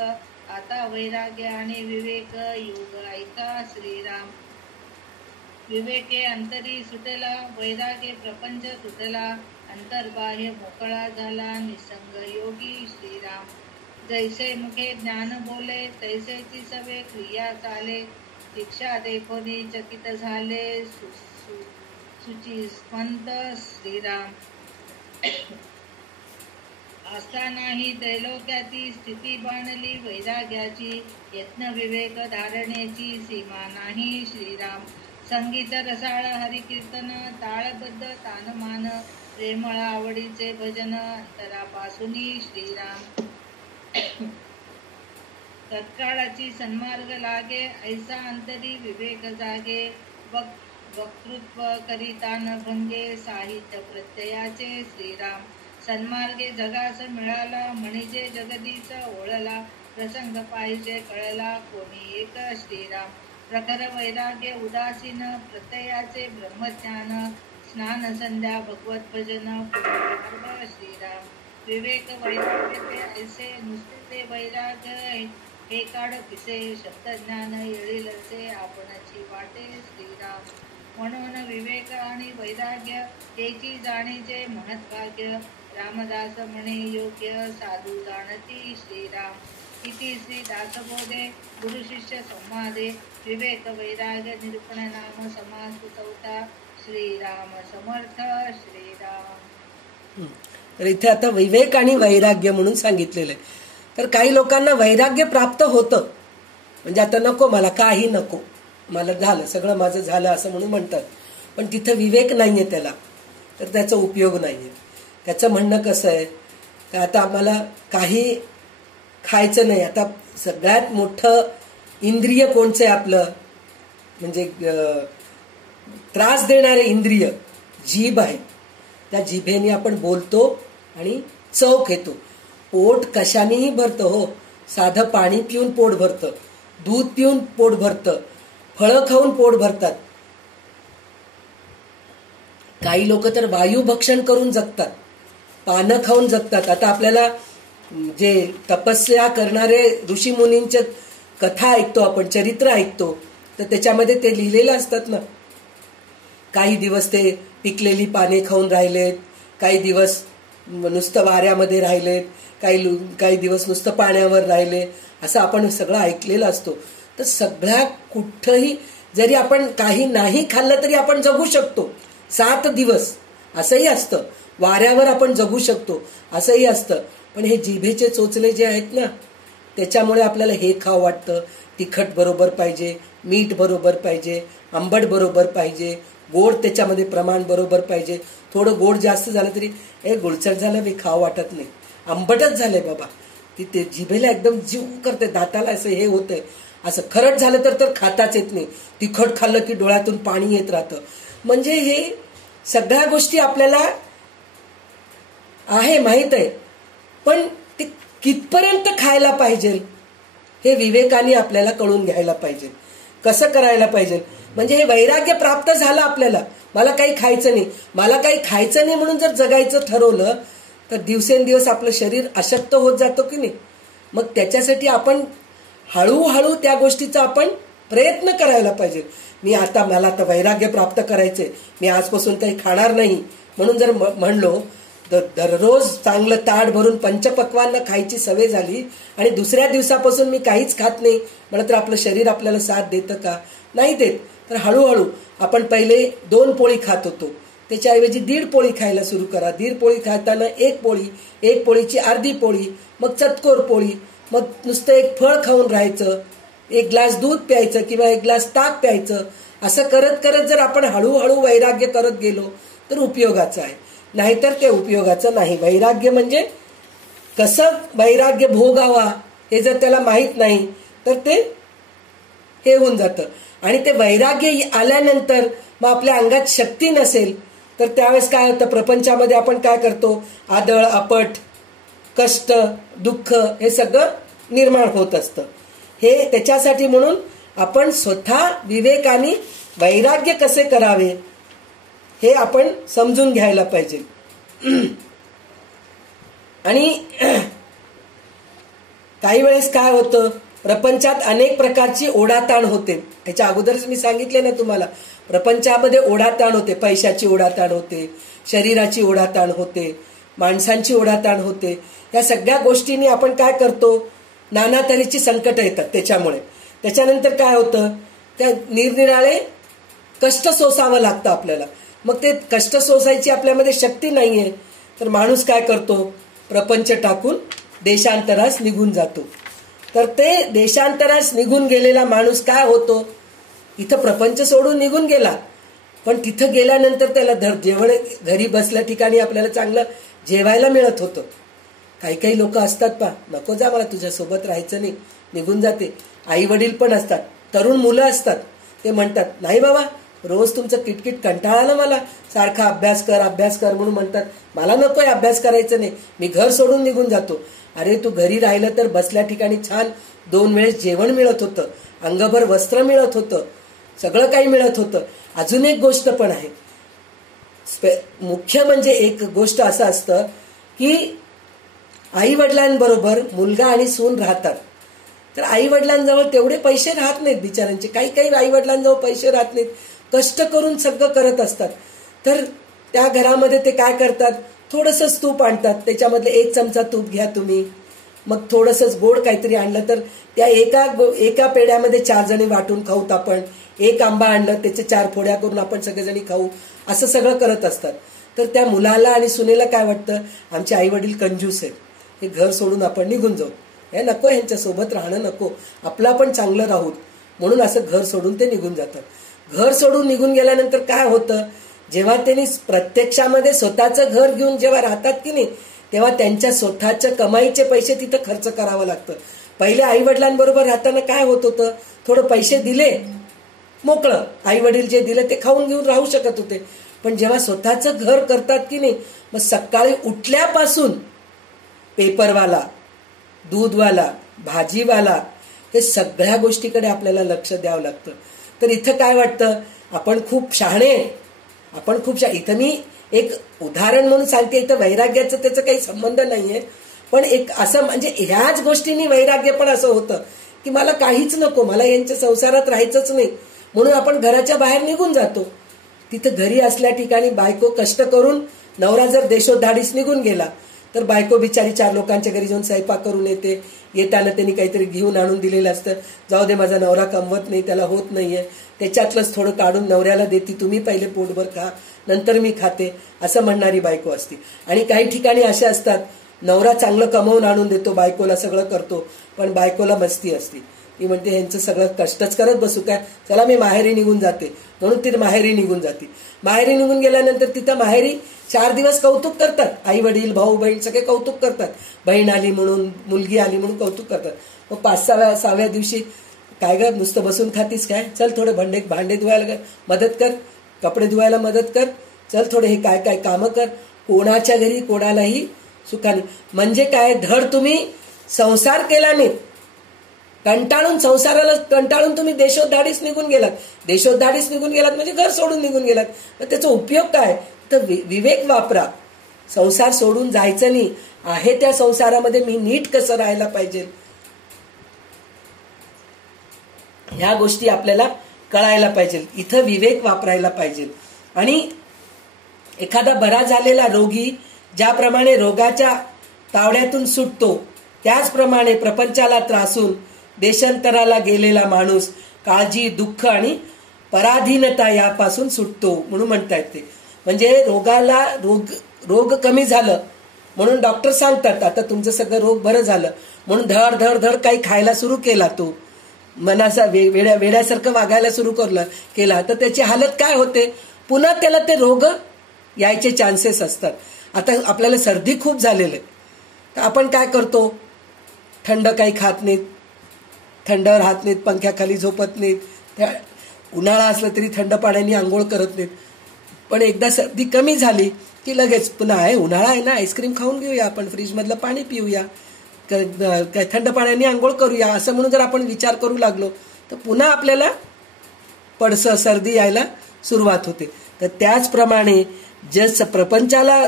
आता वैराग्य आणि विवेक योग ऐका श्रीराम. विवेके अंतरी सुटला वैराग्य प्रपंच तुटला, अंतर्बाह्य मोकळा झाला निसंग योगी श्रीराम. जैसे मुखे ज्ञान बोले तैसेची सवे क्रिया चाले, दीक्षा देखोनी चकित झाले सुचिस्पंत श्रीराम. असतानाही त्रैलोक्याची स्थिती बाणली वैराग्याची, यत्न विवेक धारणेची सीमा नाही श्रीराम. संगीत रसाळ हरिकीर्तन ताळबद्ध तानमान, प्रेमळ आवडीचे भजन अंतरापासूनी श्रीराम. तत्काळाची सन्मार्ग लागे ऐसा अंतरी विवेक जागे, वक्तृत्व करिता न भंगे साहित्य प्रत्ययाचे श्रीराम. सन्मार्गे जगास मिळाला म्हणजे जगदीच ओळला, प्रसंग पाहिजे कळला कोणी एक श्रीराम. प्रखर वैराग्य उदासीन प्रत्ययाचे ब्रह्मज्ञान, स्नान संध्या भगवत भजन श्रीराम. विवेक वैराग्य ते ऐसे नुसते ते वैराग्य हे काढ पिसे, शब्दज्ञान येळीलचे आपणाची वाटे श्रीराम. म्हणून विवेक आणि वैराग्य हेची जाणीचे महत्भाग्य, रामदास म्हणे योग्य साधू जाणती श्रीराम. इति श्री दासबोधे गुरु शिष्य संवादे विवेक वैराग्य निरूपण नाम समास चौथा. श्रीराम समर्थ श्रीराम. तर इथे आता विवेक आणि वैराग्य म्हणून सांगितलेलं आहे. तर काही लोकांना वैराग्य प्राप्त होतं, म्हणजे आता नको मला काही नको, मला झालं सगळं माझं झालं असं म्हणून म्हणतात, पण तिथं विवेक नाहीये त्याला, तर त्याचा उपयोग नाहीये. त्याचं म्हणणं कसं आहे का आता आम्हाला काही खायचं नाही. आता सगळ्यात मोठं इंद्रिय कोणचं आहे आपलं, म्हणजे त्रास देणारे इंद्रिय जीभ आहे. त्या जिभेने आपण बोलतो आणि चव घेतो. पोट कशानेही भरतं हो, साधं पाणी पिऊन पोट भरतं, दूध पिऊन पोट भरतं, फळं खाऊन पोट भरतात. काही लोक तर वायू भक्षण करून जगतात, पानं खाऊन जगतात. आता आपल्याला जे तपस्या करणारे ऋषीमुनींच्या कथा ऐकतो आपण, चरित्र ऐकतो, तर त्याच्यामध्ये ते लिहिलेलं असतात ना. काही दिवस ते पिकलेली पाने खाऊन राहिलेत, काही दिवस नुसतं वाऱ्यामध्ये राहिलेत, काही दिवस नुसतं पाण्यावर राहिले, असं आपण सगळं ऐकलेलं असतो. तर सगळ्या कुठंही जरी आपण काही नाही खाल्लं तरी आपण जगू शकतो 7 दिवस, असंही असतं. वाऱ्यावर आपण जगू शकतो असंही असतं. पण हे जिभेचे चोचले जे आहेत ना, त्याच्यामुळे आपल्याला हे खावं वाटतं. तिखट बरोबर पाहिजे, मीठ बरोबर पाहिजे, आंबट बरोबर पाहिजे, गोड त्याच्यामध्ये प्रमाण बरोबर पाहिजे. थोडं गोड जास्त झालं तरी गुळचट झालं मी खावं वाटत नाही, आंबटच झालंय बाबा, ते जिभेला एकदम जीव करते, दाताला असं हे होतंय. असं खरट झालं तर खाताच येत नाही. तिखट खाल्लं की डोळ्यातून पाणी येत राहतं. म्हणजे हे सगळ्या गोष्टी आपल्याला आहे माहित आहे, पण ते कितपर्यंत खायला पाहिजे हे विवेकाने आपल्याला कळून घ्यायला पाहिजे. कसं करायला पाहिजे म्हणजे हे वैराग्य प्राप्त झालं आपल्याला, मला काही खायचं नाही, मला काही खायचं नाही म्हणून जर जगायचं ठरवलं तर दिवसेंदिवस आपलं शरीर अशक्त होत जातो की नाही. मग त्याच्यासाठी आपण हळूहळू त्या गोष्टीचा आपण प्रयत्न करायला पाहिजे. मला आता वैराग्य प्राप्त करायचंय, मी आजपासून काही खाणार नाही म्हणून जर म्हणलो, दररोज चांगलं ताट भरून पंचपक्वान्न खायची सवय झाली आणि दुसऱ्या दिवसापासून मी काहीच खात नाही म्हणलं तर आपलं शरीर आपल्याला साथ देतं का? नाही देत. तर हळूहळू आपण पहिले 2 पोळी खात होतो, त्याच्याऐवजी 1.5 पोळी खायला सुरू करा. 1.5 पोळी खाताना 1 पोळी, 1 पोळीची अर्धी पोळी, मग चतकोर पोळी, मग नुसतं 1 फळ खाऊन राहायचं, 1 ग्लास दूध प्यायचं किंवा 1 ग्लास ताक प्यायचं. असं करत करत जर आपण हळूहळू वैराग्य करत गेलो तर उपयोगाचं आहे, नाहीतर ते उपयोगाचं नाही. वैराग्य म्हणजे कसं वैराग्य भोगावा हे जर त्याला माहीत नाही तर ते हे होऊन जातं. आणि ते वैराग्य आल्यानंतर मग आपल्या अंगात शक्ती नसेल तर त्यावेळेस काय होतं, प्रपंचामध्ये आपण काय करतो, आदळ आपट, कष्ट, दुःख हे सगळं निर्माण होत असतं. हे त्याच्यासाठी म्हणून आपण स्वतः विवेकाने वैराग्य कसे करावे हे आपण समजून घ्यायला पाहिजे. आणि काही वेळेस काय होतं, प्रपंचात अनेक प्रकारची ओढाताण होते. ह्याच्या अगोदरच मी सांगितले ना तुम्हाला, प्रपंचामध्ये ओढाताण होते, पैशाची ओढाताण होते, शरीराची ओढाताण होते, माणसांची ओढाताण होते. या सगळ्या गोष्टींनी आपण काय करतो, नाना तऱ्हेची संकट येतात. त्याच्यानंतर काय होतं, त्या निरनिराळे कष्ट सोसावं लागतं आपल्याला. मग ते कष्ट सोसायची आपल्यामध्ये शक्ती नाहीये तर माणूस काय करतो, प्रपंच टाकून देशांतरास निघून जातो. तर ते देशांतरास निघून गेलेला माणूस काय होतो, इथं प्रपंच सोडून निघून गेला पण तिथं गेल्यानंतर त्याला जेवण घरी बसल्या ठिकाणी आपल्याला चांगलं जेवायला मिळत होतं. काही काही लोक असतात पा, नको जा मला तुझ्यासोबत राहायचं नाही, निघून जाते. आई वडील पण असतात, तरुण मुलं असतात, ते म्हणतात नाही बाबा रोज तुमचं किटकिट कंटाळा मला, सारखा अभ्यास कर म्हणून म्हणतात, मला नकोय अभ्यास करायचं नाही, मी घर सोडून निघून जातो. अरे तू घरी राहिलं तर बसल्या ठिकाणी छान 2 वेळेस जेवण मिळत होतं, अंगभर वस्त्र मिळत होतं, सगळं काही मिळत होतं. अजून एक गोष्ट पण आहे, मुख्य म्हणजे एक गोष्ट असं असतं की आई वडिलांबरोबर मुलगा आणि सून राहतात तर आई वडिलांजवळ तेवढे पैसे राहत नाहीत बिचारांचे. काही काही आई वडिलांजवळ पैसे राहत नाहीत, कष्ट करून सगळं करत असतात. तर त्या घरामध्ये ते काय करतात, थोडंसंच तूप आणतात, त्याच्यामधले 1 चमचा तूप घ्या तुम्ही, मग थोडंसंच गोड काहीतरी आणलं तर त्या एका पेड्यामध्ये 4 जणी वाटून खाऊत आपण. 1 आंबा आणलं त्याचे 4 फोड्या करून आपण सगळेजणी खाऊ, असं सगळं करत असतात. तर त्या मुलाला आणि सुनेला काय वाटतं, आमचे आई वडील कंजूस आहेत, हे घर सोडून आपण निघून जाऊ, हे नको, ह्यांच्या सोबत राहणं नको, आपलं आपण चांगलं राहू म्हणून असं घर सोडून ते निघून जातात. घर सोडून निघून गेल्यानंतर काय होतं, जेव्हा त्यांनी प्रत्यक्षामध्ये स्वतःचं घर घेऊन जेव्हा राहतात की नाही तेव्हा त्यांच्या स्वतःच्या कमाईचे पैसे तिथं खर्च करावं लागतं. पहिले आई वडिलांबरोबर राहताना काय होत होतं, थोडं पैसे दिले मोकळं, आई वडील जे दिले ते खाऊन घेऊन राहू शकत होते. पण जेव्हा स्वतःचं घर करतात की नाही, मग सकाळी उठल्यापासून पेपरवाला, दूधवाला, भाजीवाला, हे सगळ्या गोष्टीकडे आपल्याला लक्ष द्यावं लागतं. तर इथं काय वाटतं, आपण खूप शहाणे, इथं मी एक उदाहरण म्हणून सांगते, इथं वैराग्याचं त्याचं काही संबंध नाहीये, पण एक असं म्हणजे ह्याच गोष्टींनी वैराग्य पण असं होतं की मला काहीच नको, मला यांच्या संसारात राहायचंच नाही म्हणून आपण घराच्या बाहेर निघून जातो. तिथं घरी असल्या ठिकाणी बायको कष्ट करून, नवरा जर देशोधाडीस निघून गेला तर बायको बिचारी 4 लोकांच्या घरी जाऊन स्वयंपाक करून येते. येताना त्यांनी काहीतरी घेऊन आणून दिलेलं असतं, जाऊ दे माझा नवरा कमवत नाही, त्याला होत नाहीये, त्याच्यातलंच थोडं काढून नवऱ्याला देते, तुम्ही पहिले पोटभर खा नंतर मी खाते, असं म्हणणारी बायको असते. आणि काही ठिकाणी अशा असतात, नवरा चांगलं कमवून आणून देतो, बायकोला सगळं करतो, पण बायकोला मस्ती असते, ती म्हणते ह्यांचं सगळं कष्टच करत बसू काय, चला मी माहेरी निघून जाते, म्हणून ती माहेरी निघून जाते. माहेरी निघून गेल्यानंतर तिथं माहेरी 4 दिवस कौतुक करतात, आई वडील भाऊ बहीण सगळे कौतुक करतात, बहीण आली म्हणून, मुलगी आली म्हणून कौतुक करतात. मग 5-6व्या दिवशी काय ग नुसतं बसून खातीस काय, चल थोडे भांडे धुवायला मदत कर, कपडे धुवायला मदत कर, चल थोडे हे काय काय कामं कर. कोणाच्या घरी कोणालाही सुखाने. म्हणजे काय, धड तुम्ही संसार केला नाही, संसाराला कंटाळून तुम्ही देशोद्धाडीस निघून गेलात. देशोद्धाडीस निघून गेलात म्हणजे घर सोडून निघून गेलात. तर त्याचा उपयोग काय, तर विवेक वापरा. संसार सोडून जायचं नाही, आहे त्या संसारामध्ये मी नीट कसं राहायला पाहिजे, ह्या गोष्टी आपल्याला कळायला पाहिजे. इथं विवेक वापरायला पाहिजे. आणि एखादा बरा झालेला रोगी ज्याप्रमाणे रोगाच्या तावड्यातून सुटतो, त्याचप्रमाणे प्रपंचाला त्रासून देशांतराला गेलेला माणूस काळजी, दुःख आणि पराधीनता यापासून सुटतो म्हणून म्हणतायत ते. म्हणजे रोग कमी झालं म्हणून डॉक्टर सांगतात आता तुमचं सगळं रोग बरं झालं म्हणून धड धड धड काही खायला सुरू केला, तो मनाचा वेड्यासारखं वागायला सुरू केला, तर त्याची हालत काय होते, पुन्हा त्याला ते रोग यायचे चान्सेस असतात. आता आपल्याला सर्दी खूप झालेली आहे, तर आपण काय करतो, थंड काही खात नाहीत, थंडावर राहत नाहीत, पंख्याखाली झोपत नाहीत, उन्हाळा असला तरी थंड पाण्याने आंघोळ करत नाहीत. पण एकदा सर्दी कमी झाली की लगेच पुन्हा आहे उन्हाळा आहे ना, आईस्क्रीम खाऊन घेऊया, आपण फ्रीजमधलं पाणी पिऊया, काय थंड पाण्याने आंघोळ करूया, असं म्हणून जर आपण विचार करू लागलो तर पुन्हा आपल्याला सर्दी यायला सुरुवात होते. तर त्याचप्रमाणे जे प्रपंचाला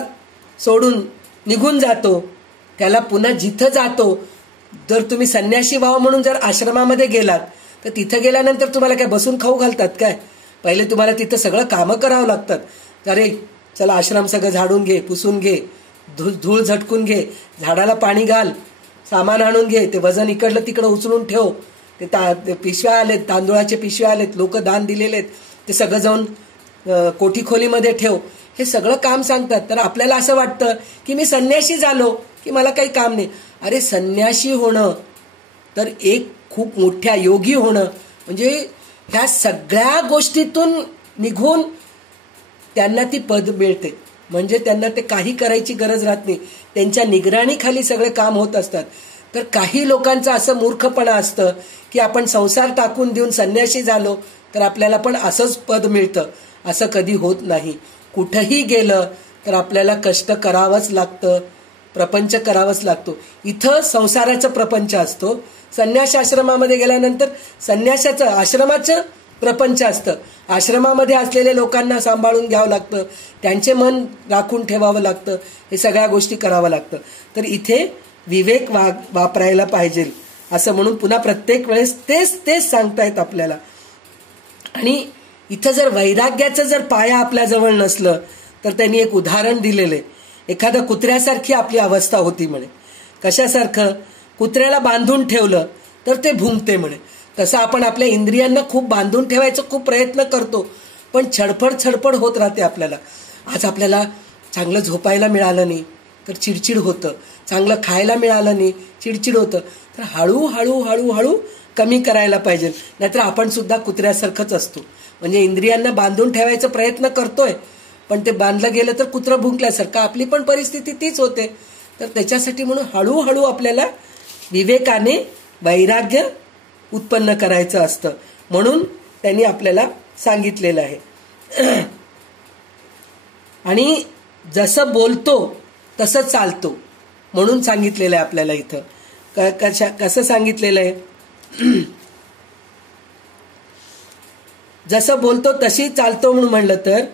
सोडून निघून जातो त्याला पुन्हा जिथं जातो, जर तुम्ही संन्यासी व्हावं म्हणून जर आश्रमामध्ये गेलात तर तिथं गेल्यानंतर तुम्हाला काय बसून खाऊ घालतात काय, पहिले तुम्हाला तिथं सगळं कामं करावं लागतात. अरे चला आश्रम सगळं झाडून घे, पुसून घे, धूळ झटकून घे, झाडाला पाणी घाल, सामान आणून घे, ते वजन इकडलं तिकडं उचलून ठेव, ते पिशव्या आलेत, तांदूळाचे पिशव्या आलेत, लोक दान दिलेले आहेत, ते सगळं जाऊन कोठी खोलीमध्ये ठेव, हे सगळं काम सांगतात. तर आपल्याला असं वाटतं की मी संन्यासी झालो की मला काही काम नाही. अरे संन्यासी होणं तर एक खूप मोठ्या योगी होणं म्हणजे ह्या सगळ्या गोष्टीतून निघून त्यांना ती पद मिळते. म्हणजे त्यांना ते काही करायची गरज राहत नाही, त्यांच्या निगराणीखाली सगळे काम होत असतात. तर काही लोकांचं असं मूर्खपणा असतं की आपण संसार टाकून देऊन संन्यासी झालो तर आपल्याला पण असंच पद मिळतं. असं कधी होत नाही. कुठंही गेलं तर आपल्याला कष्ट करावंच लागतं, प्रपंच करावंच लागतो. इथं संसाराचं प्रपंच असतो, संन्यास आश्रमामध्ये गेल्यानंतर संन्यासाचं आश्रमाचं प्रपंच असतं. आश्रमामध्ये असलेल्या लोकांना सांभाळून घ्यावं लागतं, त्यांचे मन राखून ठेवावं लागतं, हे सगळ्या गोष्टी करावं लागतं. तर इथे विवेक वापरायला पाहिजे असं म्हणून पुन्हा प्रत्येक वेळेस तेच सांगतायत आपल्याला. आणि इथं जर वैराग्याचं जर पाया आपल्याजवळ नसलं तर त्यांनी एक उदाहरण दिलेलं आहे. एखाद्या कुत्र्यासारखी आपली अवस्था होती म्हणे. कशासारखं, कुत्र्याला बांधून ठेवलं तर ते भुंकते म्हणे. तसं आपण आपल्या इंद्रियांना खूप बांधून ठेवायचा खूप प्रयत्न करतो, पण छडफड होत राहते आपल्याला. आज आपल्याला चांगलं झोपायला मिळालं नाही तर चिडचिड होतं, चांगलं खायला मिळालं नाही चिडचिड होतं. तर हळूहळू कमी करायला पाहिजे, नाहीतर आपण सुद्धा कुत्र्यासारखंच असतो. म्हणजे इंद्रियांना बांधून ठेवायचा प्रयत्न करतोय पण ते बांधलं गेलं तर कुत्रं भुंकल्यासारखं आपली पण परिस्थिती तीच होते. तर त्याच्यासाठी म्हणून हळूहळू आपल्याला विवेकाने वैराग्य उत्पन्न करायचं असतं, म्हणून त्यांनी आपल्याला सांगितलेलं आहे. आणि जसं बोलतो तसं चालतो म्हणून सांगितलेलं आहे आपल्याला. इथं कसं सांगितलेलं आहे, जसं बोलतो तशी चालतो म्हणून म्हणलं तर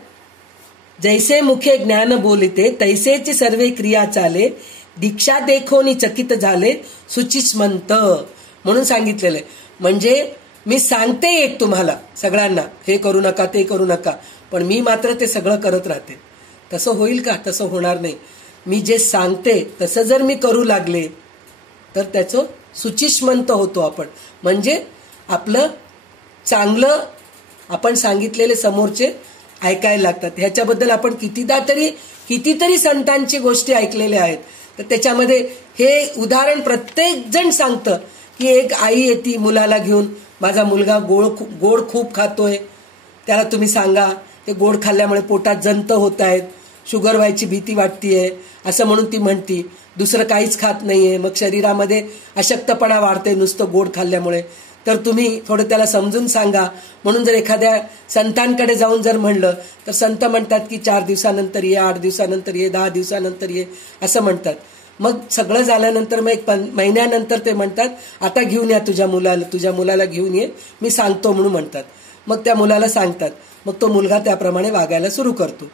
जैसे मुखे ज्ञान बोलिते तैसेची सर्वे क्रिया चाले, दीक्षा देखोनी चकित झाले सुचिस्मंत म्हणून सांगितलेलं आहे. म्हणजे मी सांगते एक तुम्हाला सगळ्यांना हे करू नका ते करू नका, पण मी मात्र ते सगळं करत राहते. तसं होईल का, तसं होणार नाही. मी जे सांगते तसं जर मी करू लागले तर त्याचं सुचिस्मंत होतो आपण. म्हणजे आपलं चांगलं आपण सांगितलेले समोरचे ऐकायला लागतात. ह्याच्याबद्दल आपण कितीतरी संतांची गोष्टी ऐकलेल्या आहेत. तर त्याच्यामध्ये हे उदाहरण प्रत्येक जण सांगतं की एक आई येते मुलाला घेऊन, माझा मुलगा गोड खूप खातोय, त्याला तुम्ही सांगा ते गोड खाल्ल्यामुळे पोटात जंत होत आहेत, शुगर व्हायची भीती वाटतीये असं म्हणून ती म्हणती. दुसरं काहीच खात नाहीये, मग शरीरामध्ये अशक्तपणा वाढते नुसतं गोड खाल्ल्यामुळे. तर तुम्ही थोडं त्याला समजून सांगा. म्हणून जर एखाद्या संतांकडे जाऊन जर म्हणलं तर संत म्हणतात की 4 दिवसानंतर ये, 8 दिवसानंतर ये, 10 दिवसानंतर ये असं म्हणतात. मग सगळं झाल्यानंतर मग 1 महिन्यानंतर ते म्हणतात आता घेऊन या तुझ्या मुलाला घेऊन ये, मी सांगतो म्हणून म्हणतात. मग त्या मुलाला सांगतात. मग तो मुलगा त्याप्रमाणे वागायला सुरू करतो.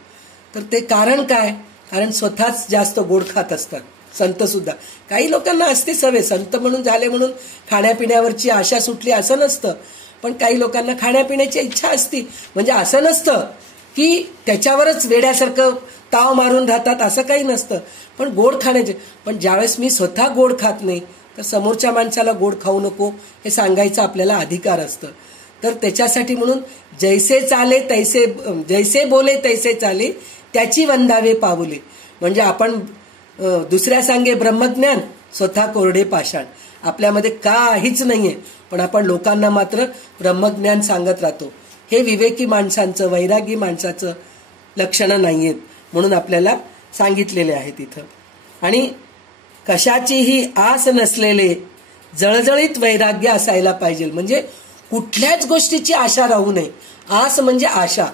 तर ते कारण काय? कारण स्वतःच जास्त गोड खात असतात संत सुद्धा. काही लोकांना असते सवय, संत म्हणून झाले म्हणून खाण्यापिण्यावरची आशा सुटली असं नसतं. पण काही लोकांना खाण्यापिण्याची इच्छा असती. म्हणजे असं नसतं की त्याच्यावरच वेड्यासारखं ताव मारून राहतात असं काही नसतं. पण गोड खाण्याचे, पण ज्यावेळेस मी स्वतः गोड खात नाही तर समोरच्या माणसाला गोड खाऊ नको हे सांगायचा आपल्याला अधिकार असतं. तर त्याच्यासाठी म्हणून जैसे बोले तैसे चाले, त्याची वंदावे पाऊले. म्हणजे आपण दुसऱ्या सांगे ब्रह्मज्ञान, स्वतः कोरडे पाषाण. आपल्यामध्ये काहीच नाहीये पण आपण लोकांना मात्र ब्रह्मज्ञान सांगत राहतो. हे विवेकी माणसांचं, वैरागी माणसाचं लक्षणं नाहीयेत म्हणून आपल्याला सांगितलेले आहेत इथं. आणि कशाचीही आस नसलेले जळजळीत वैराग्य असायला पाहिजे. म्हणजे कुठल्याच गोष्टीची आशा राहू नये. आस म्हणजे आशा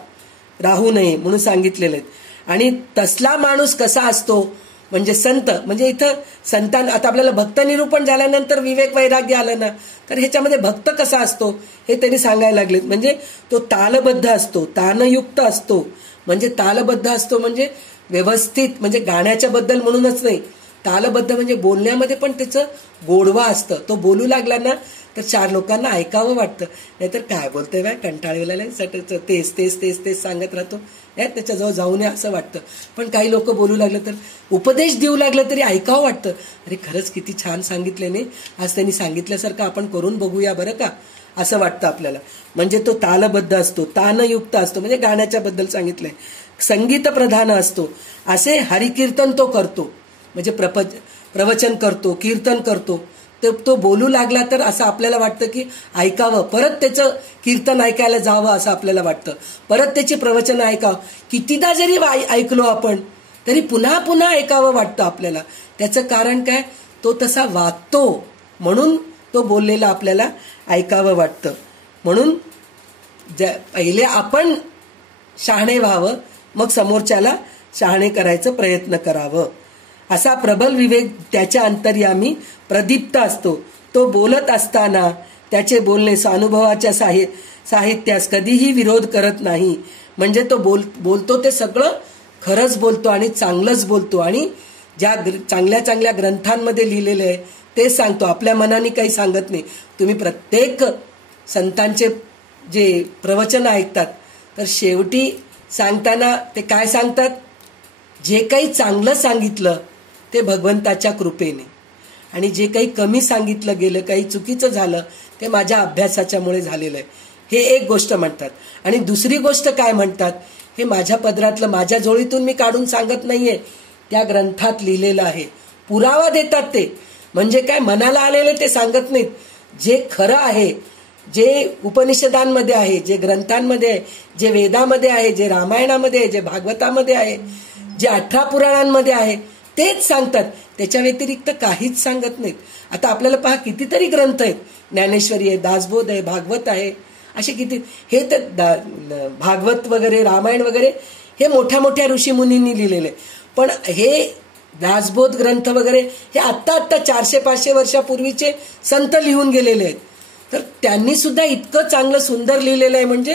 राहू नये म्हणून सांगितलेले आहेत. आणि तसला माणूस कसा असतो म्हणजे संत. म्हणजे इथं आता आपल्याला भक्त निरूपण झाल्यानंतर विवेक वैराग्य आलं ना, तर ह्याच्यामध्ये भक्त कसा असतो हे त्यांनी सांगायला लागलेत. म्हणजे तो तालबद्ध असतो, तानयुक्त असतो. म्हणजे तालबद्ध असतो म्हणजे व्यवस्थित, म्हणजे गाण्याच्या बद्दल म्हणूनच नाही, तालबद्ध म्हणजे बोलण्यामध्ये पण त्याचं गोडवा असतं. तो बोलू लागला ना तर 4 लोकांना ऐकावं वाटतं. नाहीतर काय बोलतोय बाय, कंटाळलेला तेच सांगत राहतो, त्याच्याजवळ जाऊ नये असं वाटतं. पण काही लोक बोलू लागलं तर, उपदेश देऊ लागलं तरी ऐकावं वाटतं. अरे खरंच किती छान सांगितले नाही, आज त्यांनी सांगितल्यासारखं आपण करून बघूया बरं का, असं वाटतं आपल्याला. म्हणजे तो तालबद्ध असतो, तानयुक्त असतो. म्हणजे गाण्याच्या बद्दल सांगितलंय. संगीत प्रधान असतो. असे हरिकीर्तन तो करतो. म्हणजे प्रवचन करतो, कीर्तन करतो. तो बोलू लागला तर असं आपल्याला वाटतं की ऐकावं, परत त्याचं कीर्तन ऐकायला जावं असं आपल्याला वाटतं, परत त्याची प्रवचन ऐकावं. कितीदा जरी ऐकलो आपण तरी पुन्हा पुन्हा ऐकावं वाटतं आपल्याला. त्याचं कारण काय? तो तसा वागतो म्हणून तो बोललेला आपल्याला ऐकावं वाटतं. म्हणून पहिले आपण शहाणे व्हावं, मग समोरच्याला शहाणे करायचं प्रयत्न करावं. असा प्रबल विवेक त्याच्या अंतर्यामी प्रदीप्त असतो. तो बोलत असताना त्याचे बोलणे स्वानुभवाच्या साहित्यास कधीही विरोध करत नाही. म्हणजे तो बोलतो ते सगळं खरंच बोलतो आणि चांगलंच बोलतो. आणि ज्या चांगल्या चांगल्या ग्रंथांमध्ये लिहिलेलं आहे ते सांगतो, आपल्या मनाने काही सांगत नाही. तुम्ही प्रत्येक संतांचे जे प्रवचन ऐकतात तर शेवटी सांगताना ते काय सांगतात? जे काही चांगलं सांगितलं ते भगवंताच्या कृपेने, आणि जे काही कमी सांगितलं गेलं, काही चुकीचं झालं ते माझ्या अभ्यासाच्यामुळे झालेलं आहे, हे एक गोष्ट म्हणतात. आणि दुसरी गोष्ट काय म्हणतात? हे माझ्या पदरातलं, माझ्या जोळीतून मी काढून सांगत नाहीये, त्या ग्रंथात लिहिलेलं आहे. पुरावा देतात ते. म्हणजे काय? मनाला आलेले ते सांगत नाहीत. जे खरं आहे, जे उपनिषदांमध्ये आहे, जे ग्रंथांमध्ये आहे, जे वेदामध्ये आहे, जे रामायणामध्ये आहे, जे भागवतामध्ये आहे, जे 18 पुराणांमध्ये आहे तेच सांगतात. त्याच्या व्यतिरिक्त काहीच सांगत नाहीत. आता आपल्याला पहा कितीतरी ग्रंथ आहेत, ज्ञानेश्वरी आहे, दासबोध आहे, भागवत आहे, असे किती. हे तर भागवत वगैरे, रामायण वगैरे हे मोठ्या मोठ्या ऋषीमुनींनी लिहिलेले. पण हे दासबोध ग्रंथ वगैरे हे आत्ता 400-500 वर्षापूर्वीचे संत लिहून गेलेले आहेत. तर त्यांनी सुद्धा इतकं चांगलं सुंदर लिहिलेलं आहे. म्हणजे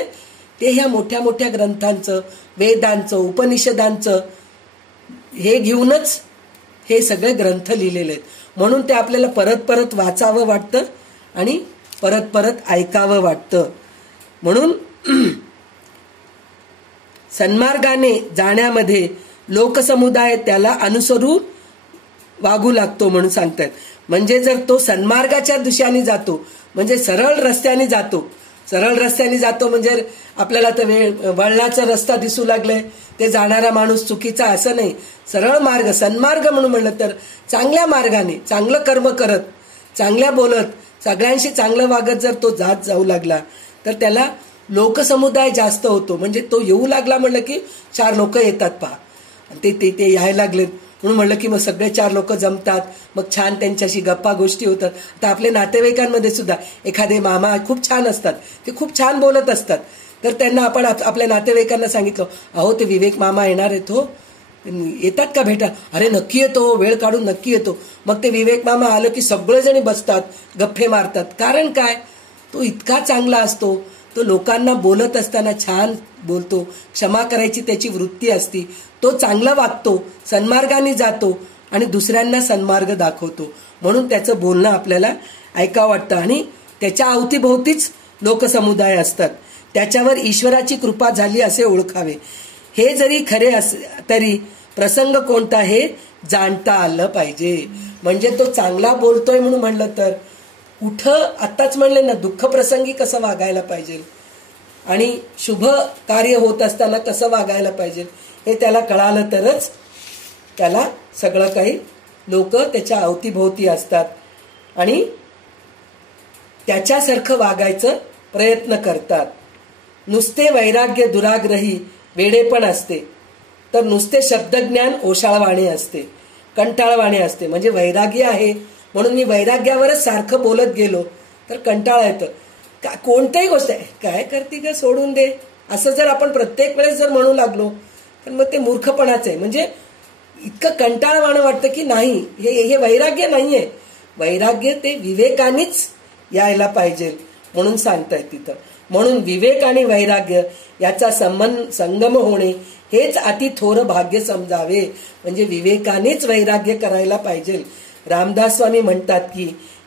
ते ह्या मोठ्या मोठ्या ग्रंथांचं, वेदांचं, उपनिषदांचं हे घेऊनच हे सगळे ग्रंथ लिहिलेले आहेत. म्हणून ते आपल्याला परत परत वाचावं वाटतं आणि परत परत ऐकावं वाटतं. म्हणून सन्मार्गाने जाण्यामध्ये लोकसमुदाय त्याला अनुसरून वागू लागतो म्हणून सांगतात. म्हणजे जर तो सन्मार्गाच्या दिशेने जातो, म्हणजे सरळ रस्त्याने जातो म्हणजे आपल्याला तर वळणाचा रस्ता दिसू लागलाय, ते जाणारा माणूस चुकीचा असं नाही. सरळ मार्ग, सन्मार्ग म्हणून म्हणलं तर चांगल्या मार्गाने, चांगलं कर्म करत, चांगल्या बोलत, सगळ्यांशी चांगलं वागत जर तो जाऊ लागला तर त्याला लोकसमुदाय जास्त होतो. म्हणजे तो येऊ लागला म्हणलं की 4 लोक येतात पहा, ते यायला लागलेत. म्हणून म्हणलं की मग सगळे 4 लोक जमतात, मग छान त्यांच्याशी गप्पा गोष्टी होतात. आता आपल्या नातेवाईकांमध्ये सुद्धा एखादे मामा खूप छान असतात, ते खूप छान बोलत असतात. तर त्यांना आपण आपल्या नातेवाईकांना सांगितलं, अहो ते विवेक मामा येणार आहेत हो, येतात का भेटा? अरे नक्की येतो, वेळ काढून नक्की येतो. मग ते विवेक मामा आलं की सगळेजणी बसतात, गप्पे मारतात. कारण काय, तो इतका चांगला असतो. तो लोकांना बोलत असताना छान बोलतो, क्षमा करायची त्याची वृत्ती असती, तो चांगला वागतो, सन्मार्गाने जातो आणि दुसऱ्यांना सन्मार्ग दाखवतो. म्हणून त्याचं बोलणं आपल्याला ऐकावं वाटतं. आणि त्याच्या अवतीभोवतीच लोकसमुदाय असतात, त्याच्यावर ईश्वराची कृपा झाली असे ओळखावे. हे जरी खरे तरी प्रसंग कोणता हे जाणता आलं पाहिजे. म्हणजे तो चांगला बोलतोय म्हणून म्हणलं तर कुठं, आत्ताच म्हणले ना, दुःख प्रसंगी कसं वागायला पाहिजे आणि शुभ कार्य होत असताना कसं वागायला पाहिजे हे त्याला कळालं तरच त्याला सगळं काही लोक त्याच्या अवतीभोवती असतात आणि त्याच्यासारखं वागायचं प्रयत्न करतात. नुसते वैराग्य दुराग्रही वेडेपण असते, तर नुसते शब्दज्ञान ओशाळवाणे असते, कंटाळवाणे असते. म्हणजे वैराग्य आहे म्हणून मी वैराग्यावरच सारखं बोलत गेलो तर कंटाळा येतं. कोणत्याही गोष्ट आहे, काय करते का सोडून दे, असं जर आपण प्रत्येक वेळेस जर म्हणू लागलो तर मग ते मूर्खपणाच आहे. म्हणजे इतकं कंटाळवाणं वाटतं की नाही, हे वैराग्य नाहीये. वैराग्य ते विवेकानेच यायला पाहिजे म्हणून सांगतायत तिथं. म्हणून विवेक आणि वैराग्य याचा संगम होणे हेच अति थोर भाग्य समजावे. म्हणजे विवेकानेच वैराग्य करायला पाहिजे. रामदास स्वामी म्हणतात की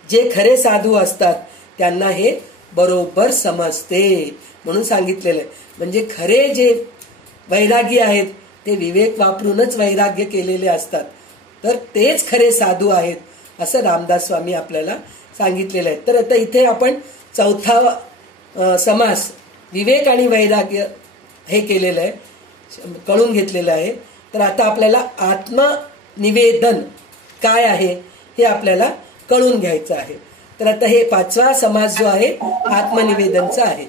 जे खरे साधू असतात त्यांना हे बरोबर समजते म्हणून सांगितलेलं आहे. म्हणजे खरे जे वैरागी आहेत ते विवेक वापरूनच वैराग्य केलेले असतात, तर तेच खरे साधू आहेत असं रामदास स्वामी आपल्याला सांगितलेलं आहे. तर आता इथे आपण चौथा समास विवेक आणि वैराग्य हे केलेलं आहे, कळून घेतलेलं आहे. तर आता आपल्याला आत्मनिवेदन काय आहे हे आपल्याला कळून घ्यायचं आहे. तर आता हे 5वा समास जो आहे आत्मनिवेदनचा आहे.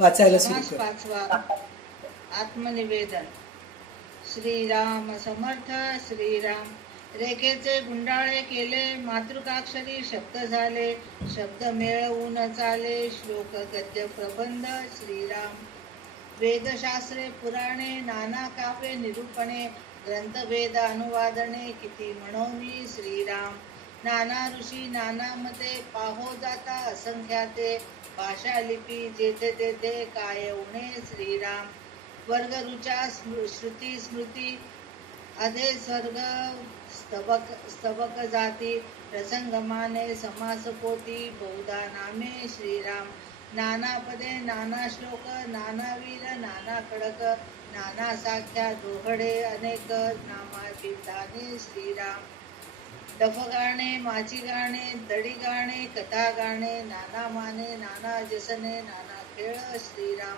वाचायला सुरू कर. 5वा आत्मनिवेदन. श्रीराम समर्थ. श्रीराम रेखेचे गुंडाळे केले, मातृकाक्षरी शब्द झाले, शब्द मिळवून चाले, श्लोक गद्य प्रबंध. श्रीराम वेदशास्त्रे पुराणे, नाना काव्ये निरूपणे, ग्रंथभेद अनुवादने, किती म्हणोनी. श्रीराम नाना ऋषी नाना मते, पाहो जाता असंख्याते, भाषा लिपी जेथे तेथे काय उणे. श्रीराम वर्ग रुचा श्रुती स्मृती, अधे स्वर्ग स्तबक जाती, प्रसंगमाने समास पोती, बहुधा नामे. श्रीराम नाना पदे नाना श्लोक, नाना वीर नाना खडक, नाना साख्या दोहडे अनेक, नामाभिधाने. श्रीराम डफ गाणे, माची गाणे, दडी गाणे, कथा गाणे, नाना माने, नाना जसने, नाना खेळ. श्रीराम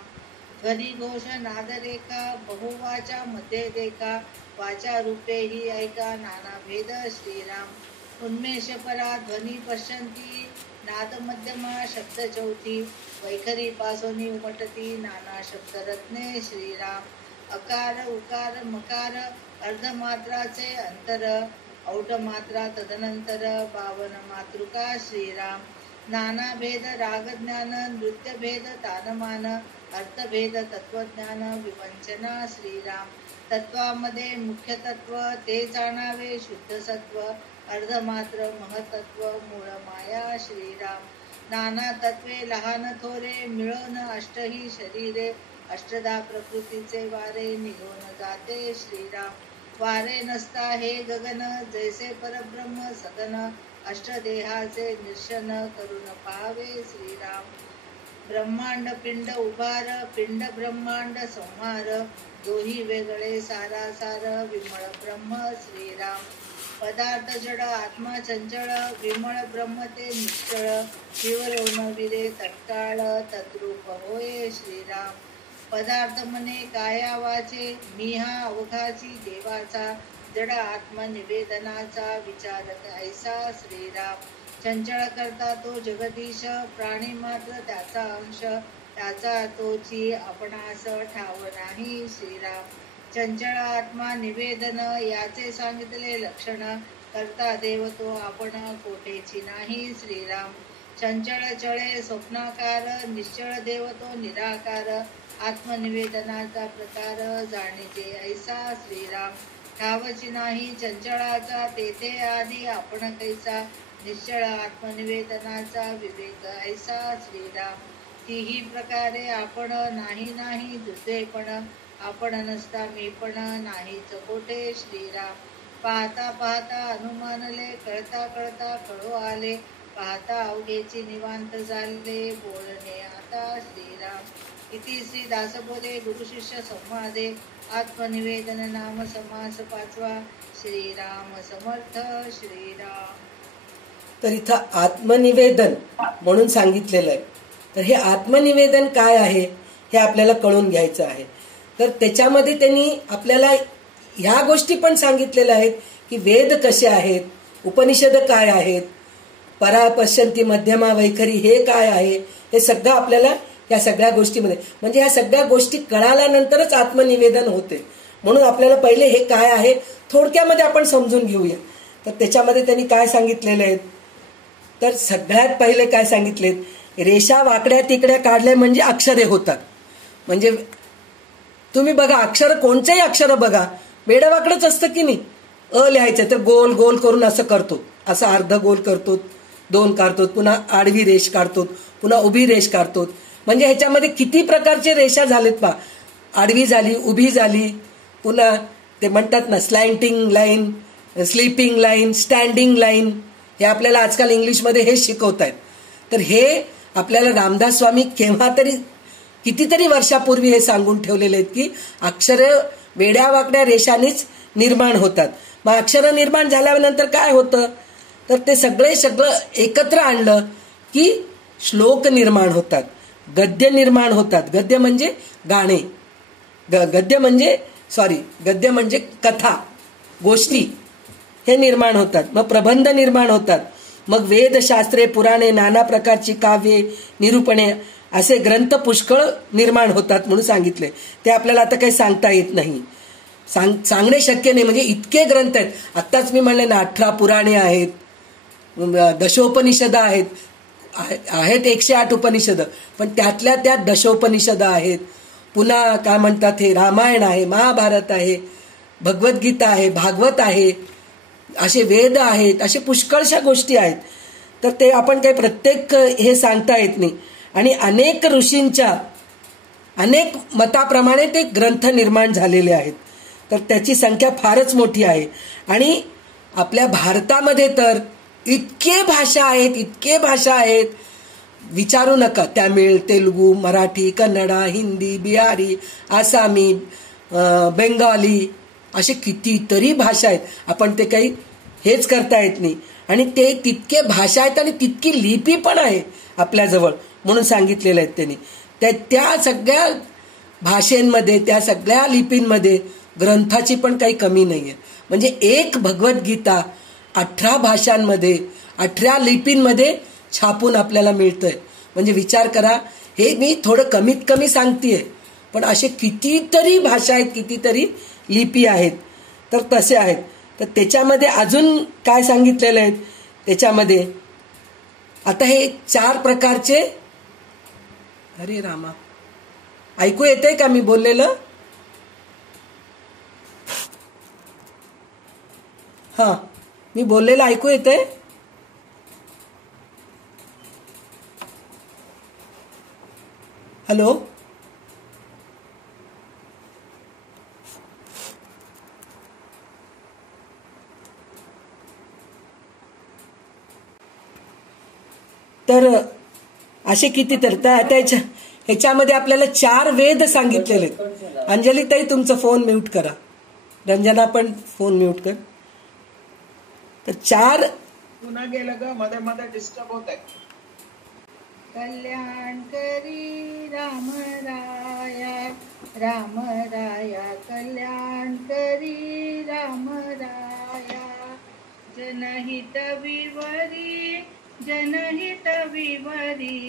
ध्वनी घोष नादरेखा, बहुवाचा मध्ये देखा, वाचा रूपे ही ऐका, नाना भेद. श्रीराम उन्मेष परा ध्वनी पश्यंती, नाद मध्यमा शब्द चौथी, वैखरी पासोनी उमटती, नाना शब्द रत्ने. श्रीराम अकार उकार मकार, अर्धमात्राचे अंतर, औढ मात्रा तदनंतर, 52 मातृका. श्रीराम नाना भेद रागज्ञान, नृत्य भेद तानमान, अर्थभेद तत्वज्ञान, विवंचना. श्रीराम तत्वामध्ये मुख्य तत्व ते जाणावे, शुद्ध सत्व, अर्धमात्र महतत्व, मूळ माया. श्रीराम नाना तत्वे लहान थोरे, मिळून अष्टही शरीरे, अष्टधा प्रकृतीचे वारे, निघून जाते. श्रीराम वारे नसता हे गगन, जैसे परब्रह्म सगन, अष्टदेहाचे निरशन करून पाहावे. श्रीराम ब्रह्मांड पिंड उभार, पिंड ब्रह्मांड संहार, दोही वेगळे सारासार, विमळ ब्रह्म. श्रीराम पदार्थ जड आत्मा चंचळ, विमळ ब्रह्म ते निश्चळ, शिवरोन विरे तत्काळ, तद्रूप होय. श्रीराम पदार्थ मने काया वाचे, मी हा अवघाची देवाचा, जड आत्मनिवेदनाचा विचारक ऐसा. श्रीराम चंचळ करता तो जगदीश, प्राणी मात्र त्याचा अंश, त्याचा तोची आपणास ठाव नाही श्रीराम. चंचल आत्मा निवेदन याचे सांगितले लक्षण, करता देव तो आपण कोठेची नाही श्रीराम. चंचल चळे स्वप्नाकार, निश्चळ देव तो निराकार, आत्मनिवेदनाचा प्रकार जाणीजे ऐसा श्रीराम. ठावची नाही चंचळाचा तेथे आधी आपण कैसा, निश्चळ आत्मनिवेदनाचा विवेक ऐसा श्रीराम. तिही प्रकारे आपण नाही नाही दुसरेपण, आपण नसता मी पण नाहीच कोठे श्रीराम. पाहता पाहता अनुमानले, कळता कळता कळो आले, पाहता अवघेची निवांत झाले, बोलणे आता श्रीराम. इति श्री दासबोधे गुरु शिष्य संवादे आत्मनिवेदन नाम समास 5वा. श्रीराम समर्थ श्रीराम. तर इथं आत्मनिवेदन म्हणून सांगितलेलं आहे. तर हे आत्मनिवेदन काय आहे हे आपल्याला कळून घ्यायचं आहे. तर त्याच्यामध्ये त्यांनी आपल्याला ह्या गोष्टी पण सांगितलेल्या आहेत की वेद कसे आहेत, उपनिषद काय आहेत, परा पश्यंती मध्यमा वैखरी हे काय आहे, हे सगळं आपल्याला या सगळ्या गोष्टीमध्ये, म्हणजे ह्या सगळ्या गोष्टी कळाल्यानंतरच आत्मनिवेदन होते. म्हणून आपल्याला पहिले हे काय आहे थोडक्यामध्ये आपण समजून घेऊया. तर त्याच्यामध्ये त्यांनी काय सांगितलेले आहेत, तर सगळ्यात पहिले काय सांगितलेत, रेषा वाकड्या तिकड्या काढल्या म्हणजे अक्षरे होतात. म्हणजे तुम्ही बघा, अक्षर कोणतेही अक्षर बघा वेडवाकडच असतं की नाही. अ लिहायचं तर गोल गोल करून असं करतो, असं अर्ध गोल करतो, 2 काढतो, पुन्हा आडवी रेष काढतो, पुन्हा उभी रेष काढतो. म्हणजे ह्याच्यामध्ये किती प्रकारचे रेषा झालेत पहा. आडवी झाली, उभी झाली, पुन्हा ते म्हणतात ना slanting line, sleeping line, standing line, हे आपल्याला आजकाल इंग्लिशमध्ये हे शिकवत आहेत. तर हे आपल्याला रामदास स्वामी केव्हा तरी कितीतरी वर्षापूर्वी हे सांगून ठेवलेले आहेत की अक्षरं वेड्या वाकड्या रेषांनीच निर्माण होतात. मग अक्षरं निर्माण झाल्यानंतर काय होतं, तर ते सगळं एकत्र आणलं की श्लोक निर्माण होतात, गद्य निर्माण होतात. गद्य म्हणजे गाणे, गद्य म्हणजे कथा, गोष्टी हे निर्माण होतात. मग प्रबंध निर्माण होतात. मग वेद, शास्त्रे, पुराणे, नाना प्रकारची काव्ये, निरूपणे असे ग्रंथ पुष्कळ निर्माण होतात म्हणून सांगितले. ते आपल्याला आता काही सांगता येत नाही, सांगणे शक्य नाही. म्हणजे इतके ग्रंथ आहेत. आत्ताच मी म्हणले ना 18 पुराणे आहेत, दशोपनिषद आहेत, 108 उपनिषद, पण त्यातल्या त्या दशोपनिषद आहेत. पुन्हा काय म्हणतात हे रामायण आहे, महाभारत आहे, भगवद्गीता आहे, भागवत आहे, असे वेद आहेत, असे पुष्कळशा गोष्टी आहेत. तर ते आपण काही प्रत्येक हे सांगता येत नाही. आणि अनेक ऋषींच्या अनेक मताप्रमाणे ते ग्रंथ निर्माण झालेले आहेत. तर त्याची संख्या फारच मोठी आहे. आणि आपल्या भारतामध्ये तर इतके भाषा आहेत, विचारू नका. तामिळ, तेलुगू, मराठी, कन्नडा, हिंदी, बिहारी, आसामी, बेंगाली असे कितीतरी भाषा आहेत. आपण ते काही हेच करता येत नाही. आणि ते तितके भाषा आहेत आणि तितकी लिपी पण आहे आपल्याजवळ म्हणून सांगितलेलं आहे त्यांनी. त्या सगळ्या भाषेंमध्ये, त्या सगळ्या लिपींमध्ये ग्रंथाची पण काही कमी नाही आहे. म्हणजे एक भगवद्गीता 18 भाषांमध्ये, 18 लिपींमध्ये छापून आपल्याला मिळतंय. म्हणजे विचार करा. हे मी थोडं कमीत कमी सांगतेय, पण असे कितीतरी भाषा आहेत, कितीतरी लिपी आहेत. तर तसे आहेत. तर त्याच्यामध्ये अजून काय सांगितलेलं आहे त्याच्यामध्ये, आता हे 4 प्रकारचे, अरे रामा, ऐकू येतंय का मी बोललेलं? हा, मी बोललेलं ऐकू येतंय? हॅलो, तर असे किती तर ह्याच्यामध्ये आपल्याला 4 वेद सांगितलेले. अंजली ताई तुमचा फोन म्यूट करा, रंजना पण फोन म्यूट कर. तर 4 पुन्हा गेलं ग, मध्ये मध्ये डिस्टर्ब होत आहे. कल्याण करी राम राया, राम राया कल्याण करी राम राया, जनहित विवरी जनहित विवरी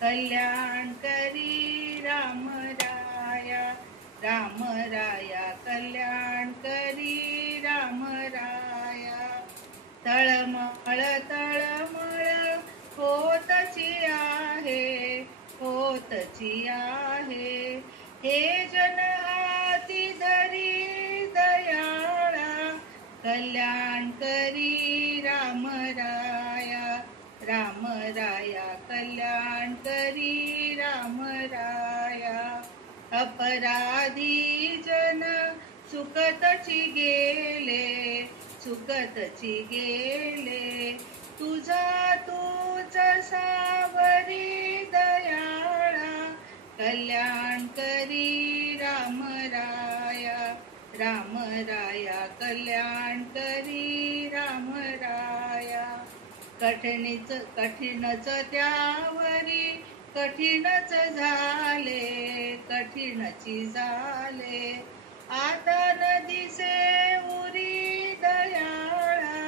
कल्याण करी राम राया कल्याण करी राम राया तळमळ होतची आहे हे जन हाती धरी दयाळा कल्याण करी राम राया कल्याण करी राम राया अपराधी जन सुखतची गेले तूच सावरी दयाळा कल्याण करी राम राया कल्याण करी राम राया कठीणच त्यावरी कठीणच झाले आता न दिसे उरी दयाळा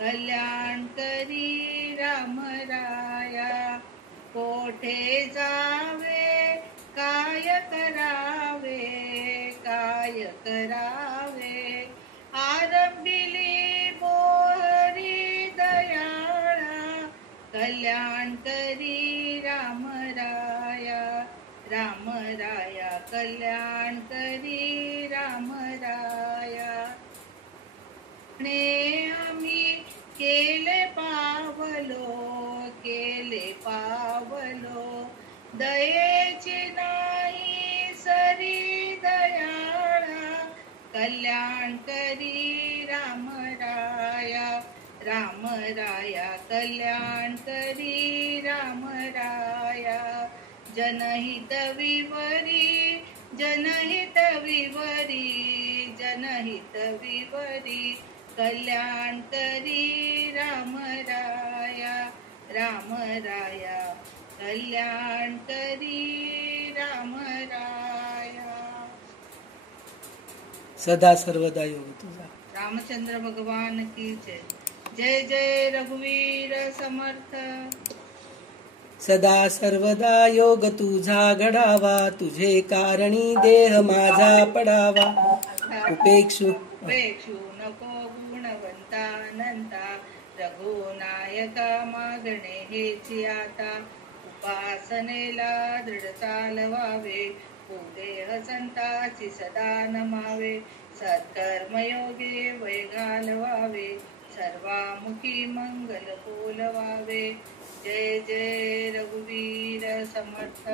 कल्याण करी राम राया कोठे जावे काय करावे आरंभिली बोहरी दयाळा कल्याण करी राम राया कल्याण करी राम राया आम्ही केले पावलो दयेची नाही सरी दयाळा कल्याण करी राम राया कल्याण करी राम राया जनहित विवरी कल्याण करी राम राया कल्याण करी राम राया सदा सर्वदा योग तुझा. रामचंद्र भगवान की जय. जय जय रघुवीर समर्थ. सदा सर्वदा योग तुझा घडावा तुझे कारणी देह माझा पडावा उपेक्षू नको गुणवंता अनंता रघुनायका मागणे हेची आता उपासनेला दृढ चालवावे देह संताची सदा नमावे सत्कर्मयोगे वय घालवावे सर्वामुखी मंगल बोलवावे. जय जय रघुवीर समर्थ.